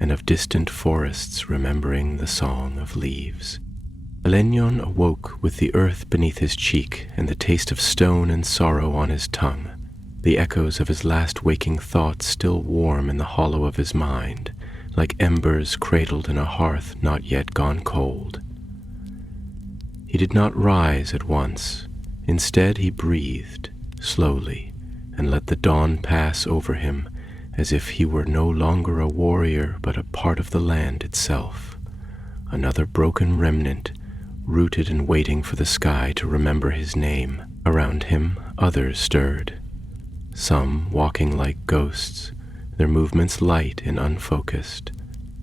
and of distant forests remembering the song of leaves. Elenion awoke with the earth beneath his cheek and the taste of stone and sorrow on his tongue, the echoes of his last waking thoughts still warm in the hollow of his mind, like embers cradled in a hearth not yet gone cold. He did not rise at once. Instead he breathed, slowly, and let the dawn pass over him, as if he were no longer a warrior but a part of the land itself, another broken remnant rooted and waiting for the sky to remember his name. Around him, others stirred, some walking like ghosts, their movements light and unfocused,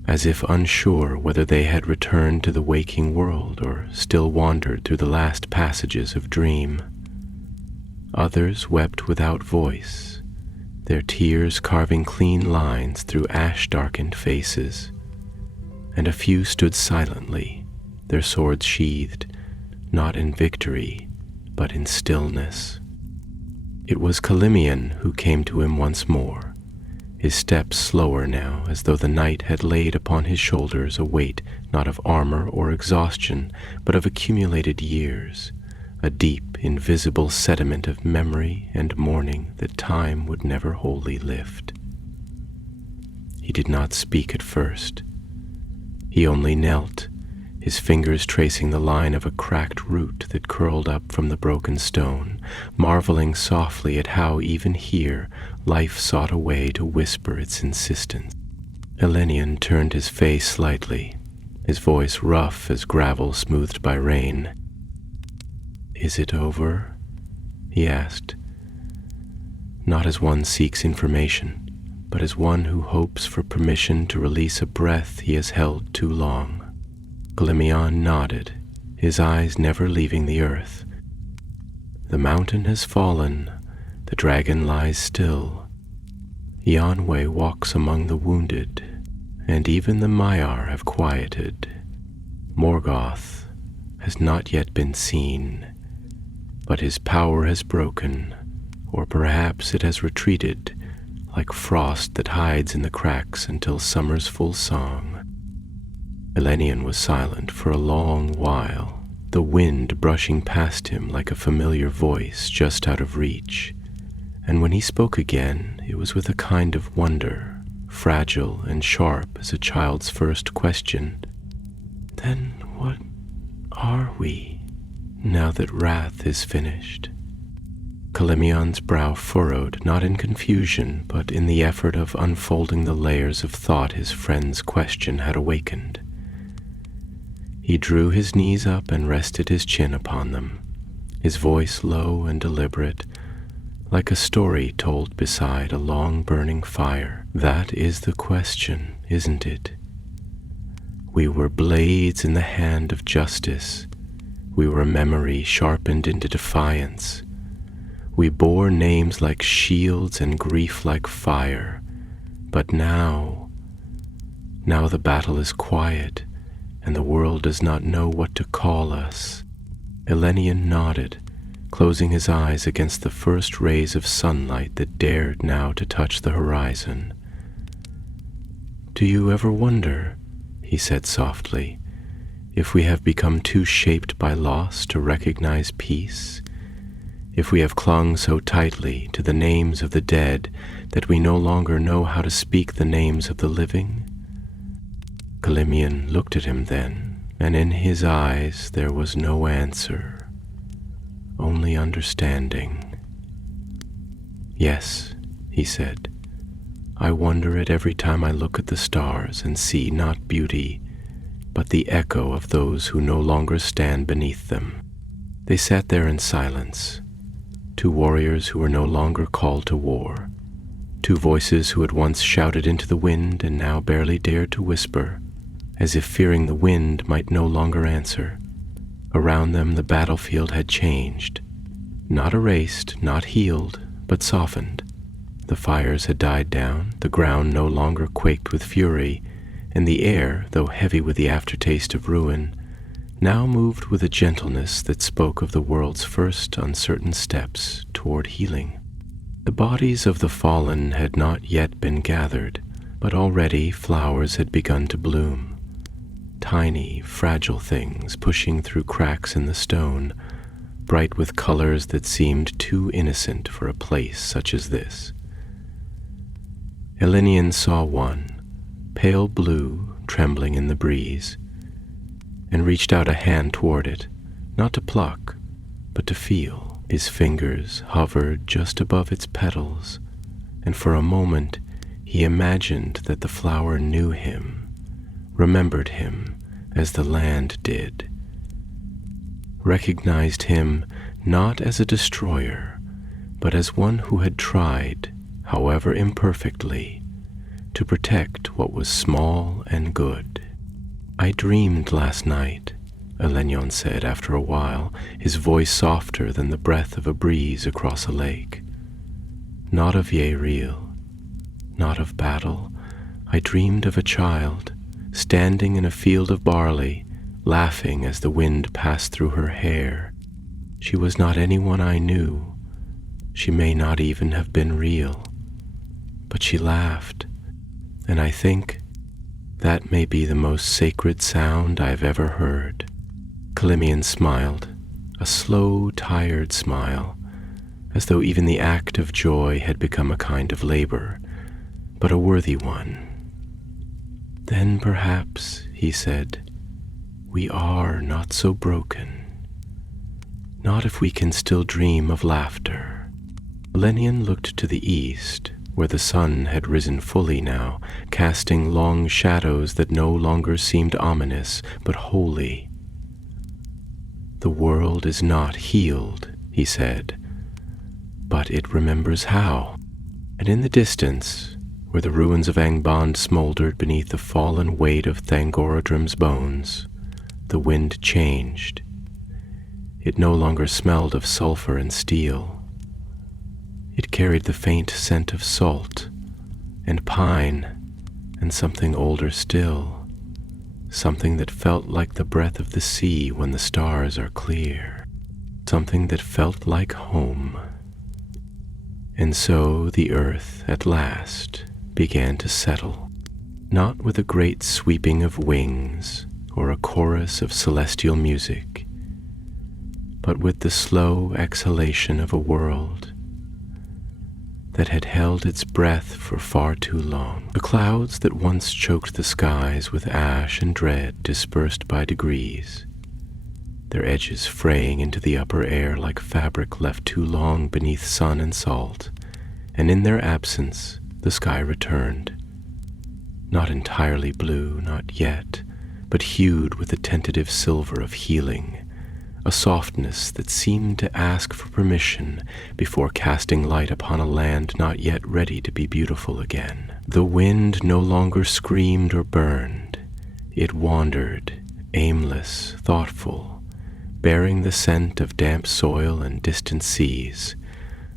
as if unsure whether they had returned to the waking world or still wandered through the last passages of dream. Others wept without voice, their tears carving clean lines through ash-darkened faces, and a few stood silently, their swords sheathed, not in victory, but in stillness. It was Silmarillion who came to him once more, his steps slower now, as though the night had laid upon his shoulders a weight not of armor or exhaustion, but of accumulated years, a deep, invisible sediment of memory and mourning that time would never wholly lift. He did not speak at first. He only knelt, his fingers tracing the line of a cracked root that curled up from the broken stone, marveling softly at how even here life sought a way to whisper its insistence. Silmarillion turned his face slightly, his voice rough as gravel smoothed by rain. "Is it over?" he asked, not as one seeks information, but as one who hopes for permission to release a breath he has held too long. Silmarillion nodded, his eyes never leaving the earth. "The mountain has fallen, the dragon lies still. Yonway walks among the wounded, and even the Maiar have quieted. Morgoth has not yet been seen, but his power has broken, or perhaps it has retreated, like frost that hides in the cracks until summer's full song." Silmarillion was silent for a long while, the wind brushing past him like a familiar voice just out of reach, and when he spoke again, it was with a kind of wonder, fragile and sharp as a child's first question. "Then what are we, now that wrath is finished?" Silmarillion's brow furrowed, not in confusion, but in the effort of unfolding the layers of thought his friend's question had awakened. He drew his knees up and rested his chin upon them, his voice low and deliberate, like a story told beside a long-burning fire. "That is the question, isn't it? We were blades in the hand of justice. We were memory sharpened into defiance. We bore names like shields and grief like fire. But now the battle is quiet, and the world does not know what to call us." Silmarillion nodded, closing his eyes against the first rays of sunlight that dared now to touch the horizon. "Do you ever wonder," he said softly, "if we have become too shaped by loss to recognize peace? If we have clung so tightly to the names of the dead that we no longer know how to speak the names of the living?" Silmarillion looked at him then, and in his eyes there was no answer, only understanding. "Yes," he said, "I wonder it every time I look at the stars and see not beauty, but the echo of those who no longer stand beneath them." They sat there in silence, two warriors who were no longer called to war, two voices who had once shouted into the wind and now barely dared to whisper, as if fearing the wind might no longer answer. Around them the battlefield had changed, not erased, not healed, but softened. The fires had died down, the ground no longer quaked with fury, and the air, though heavy with the aftertaste of ruin, now moved with a gentleness that spoke of the world's first uncertain steps toward healing. The bodies of the fallen had not yet been gathered, but already flowers had begun to bloom. Tiny, fragile things pushing through cracks in the stone, bright with colors that seemed too innocent for a place such as this. Silmarillion saw one, pale blue, trembling in the breeze, and reached out a hand toward it, not to pluck, but to feel. His fingers hovered just above its petals, and for a moment he imagined that the flower knew him, remembered him as the land did, recognized him not as a destroyer, but as one who had tried, however imperfectly, to protect what was small and good. "I dreamed last night," Elenion said after a while, his voice softer than the breath of a breeze across a lake. "Not of Yael, not of battle. I dreamed of a child, standing in a field of barley, laughing as the wind passed through her hair. She was not anyone I knew. She may not even have been real. But she laughed, and I think that may be the most sacred sound I've ever heard." Clemion smiled, a slow, tired smile, as though even the act of joy had become a kind of labor, but a worthy one. "Then perhaps," he said, "we are not so broken. Not if we can still dream of laughter." Elenion looked to the east, where the sun had risen fully now, casting long shadows that no longer seemed ominous, but holy. "The world is not healed," he said, "but it remembers how." And in the distance, where the ruins of Angband smoldered beneath the fallen weight of Thangorodrim's bones, the wind changed. It no longer smelled of sulfur and steel. It carried the faint scent of salt and pine and something older still, something that felt like the breath of the sea when the stars are clear, something that felt like home. And so the earth at last began to settle, not with a great sweeping of wings or a chorus of celestial music, but with the slow exhalation of a world that had held its breath for far too long. The clouds that once choked the skies with ash and dread dispersed by degrees, their edges fraying into the upper air like fabric left too long beneath sun and salt, and in their absence the sky returned, not entirely blue, not yet, but hued with the tentative silver of healing, a softness that seemed to ask for permission before casting light upon a land not yet ready to be beautiful again. The wind no longer screamed or burned. It wandered, aimless, thoughtful, bearing the scent of damp soil and distant seas,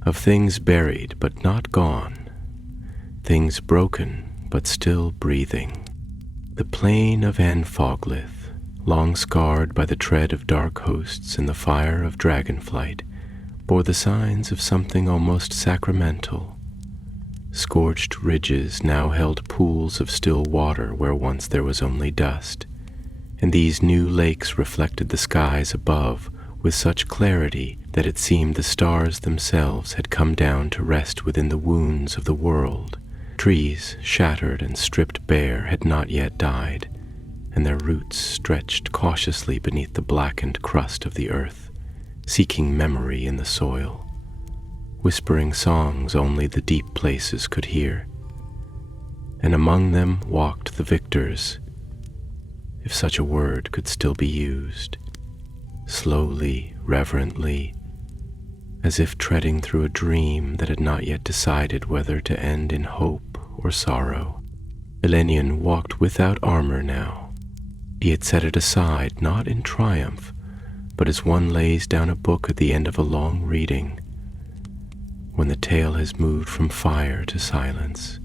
of things buried but not gone, things broken but still breathing. The plain of Anfoglith, long scarred by the tread of dark hosts and the fire of dragonflight, bore the signs of something almost sacramental. Scorched ridges now held pools of still water where once there was only dust, and these new lakes reflected the skies above with such clarity that it seemed the stars themselves had come down to rest within the wounds of the world. Trees, shattered and stripped bare, had not yet died, and their roots stretched cautiously beneath the blackened crust of the earth, seeking memory in the soil, whispering songs only the deep places could hear. And among them walked the victors, if such a word could still be used, slowly, reverently, as if treading through a dream that had not yet decided whether to end in hope or sorrow. Elenion walked without armor now. He had set it aside, not in triumph, but as one lays down a book at the end of a long reading, when the tale has moved from fire to silence,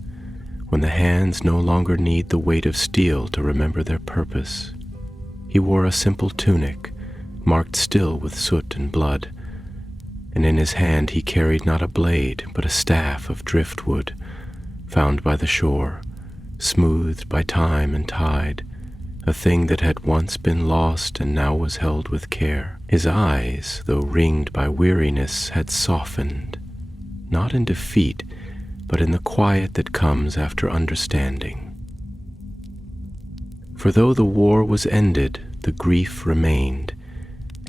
when the hands no longer need the weight of steel to remember their purpose. He wore a simple tunic, marked still with soot and blood, and in his hand he carried not a blade, but a staff of driftwood, found by the shore, smoothed by time and tide, a thing that had once been lost and now was held with care. His eyes, though ringed by weariness, had softened, not in defeat, but in the quiet that comes after understanding. For though the war was ended, the grief remained,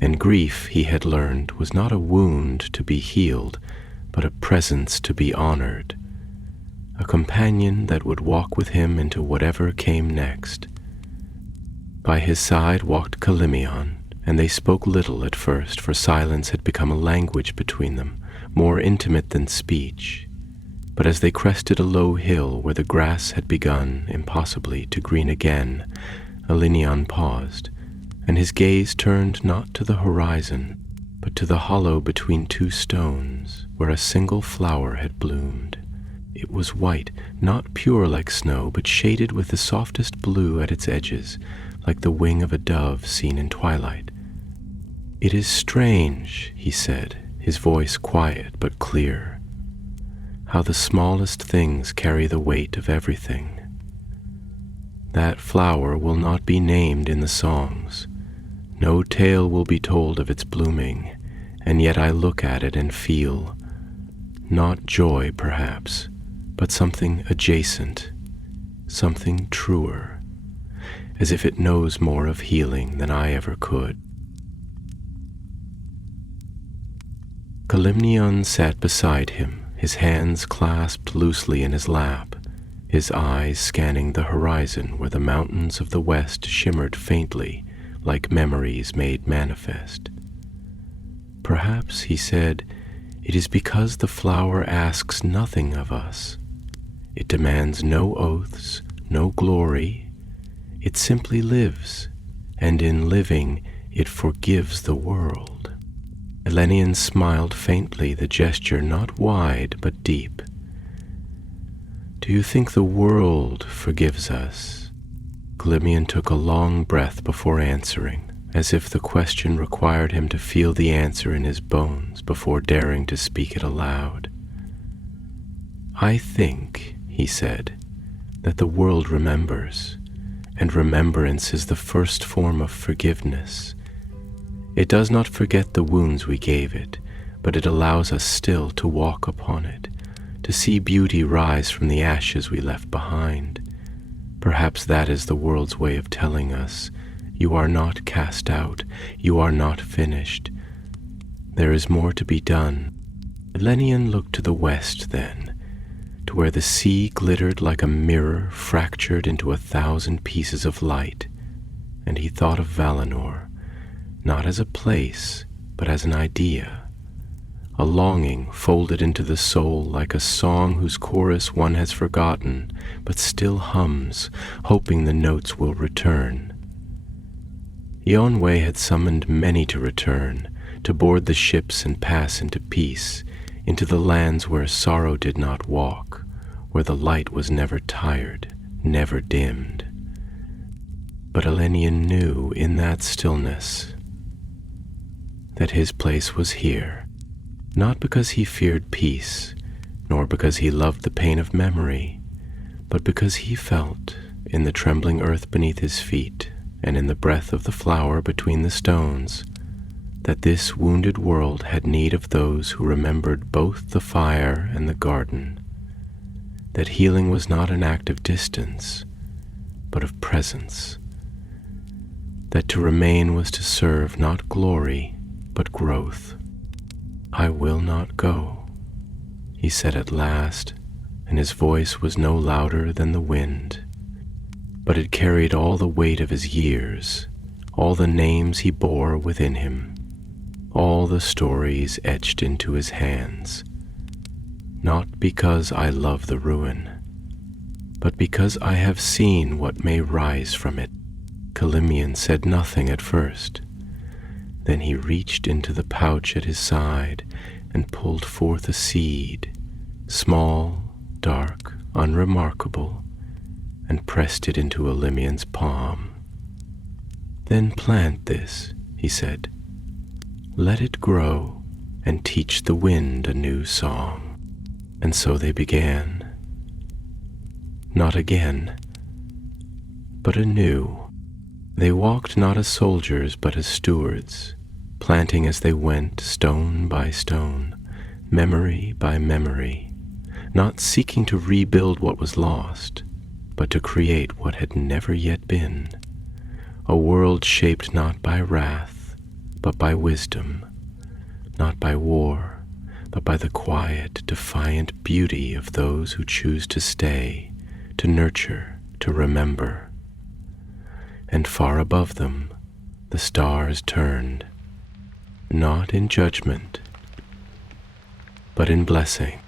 and grief, he had learned, was not a wound to be healed, but a presence to be honored, a companion that would walk with him into whatever came next. By his side walked Clemion, and they spoke little at first, for silence had become a language between them, more intimate than speech. But as they crested a low hill where the grass had begun, impossibly, to green again, Elenion paused, and his gaze turned not to the horizon, but to the hollow between two stones, where a single flower had bloomed. It was white, not pure like snow, but shaded with the softest blue at its edges, like the wing of a dove seen in twilight. "It is strange," he said, his voice quiet but clear, "how the smallest things carry the weight of everything. That flower will not be named in the songs. No tale will be told of its blooming, and yet I look at it and feel, not joy perhaps, but something adjacent, something truer, as if it knows more of healing than I ever could." Kalimnion sat beside him, his hands clasped loosely in his lap, his eyes scanning the horizon where the mountains of the west shimmered faintly like memories made manifest. "Perhaps," he said, "it is because the flower asks nothing of us. It demands no oaths, no glory. It simply lives, and in living it forgives the world." Elenion smiled faintly, the gesture not wide but deep. "Do you think the world forgives us?" Kalimnion took a long breath before answering, as if the question required him to feel the answer in his bones before daring to speak it aloud. "I think," he said, "that the world remembers, and remembrance is the first form of forgiveness. It does not forget the wounds we gave it, but it allows us still to walk upon it, to see beauty rise from the ashes we left behind. Perhaps that is the world's way of telling us, you are not cast out, you are not finished. There is more to be done." Elenion looked to the west then, to where the sea glittered like a mirror fractured into 1,000 pieces of light, and he thought of Valinor, not as a place, but as an idea, a longing folded into the soul like a song whose chorus one has forgotten, but still hums, hoping the notes will return. Yonwe had summoned many to return, to board the ships and pass into peace, into the lands where sorrow did not walk, where the light was never tired, never dimmed. But Elenion knew in that stillness that his place was here, not because he feared peace, nor because he loved the pain of memory, but because he felt, in the trembling earth beneath his feet and in the breath of the flower between the stones, that this wounded world had need of those who remembered both the fire and the garden, that healing was not an act of distance, but of presence, that to remain was to serve not glory, but growth. "I will not go," he said at last, and his voice was no louder than the wind, but it carried all the weight of his years, all the names he bore within him, all the stories etched into his hands. "Not because I love the ruin, but because I have seen what may rise from it." Kalimnion said nothing at first. Then he reached into the pouch at his side and pulled forth a seed, small, dark, unremarkable, and pressed it into Elenion's palm. "Then plant this," he said. "Let it grow and teach the wind a new song." And so they began. Not again, but anew. They walked not as soldiers, but as stewards, planting as they went, stone by stone, memory by memory, not seeking to rebuild what was lost, but to create what had never yet been, a world shaped not by wrath, but by wisdom, not by war, but by the quiet, defiant beauty of those who choose to stay, to nurture, to remember. And far above them, the stars turned, not in judgment, but in blessing.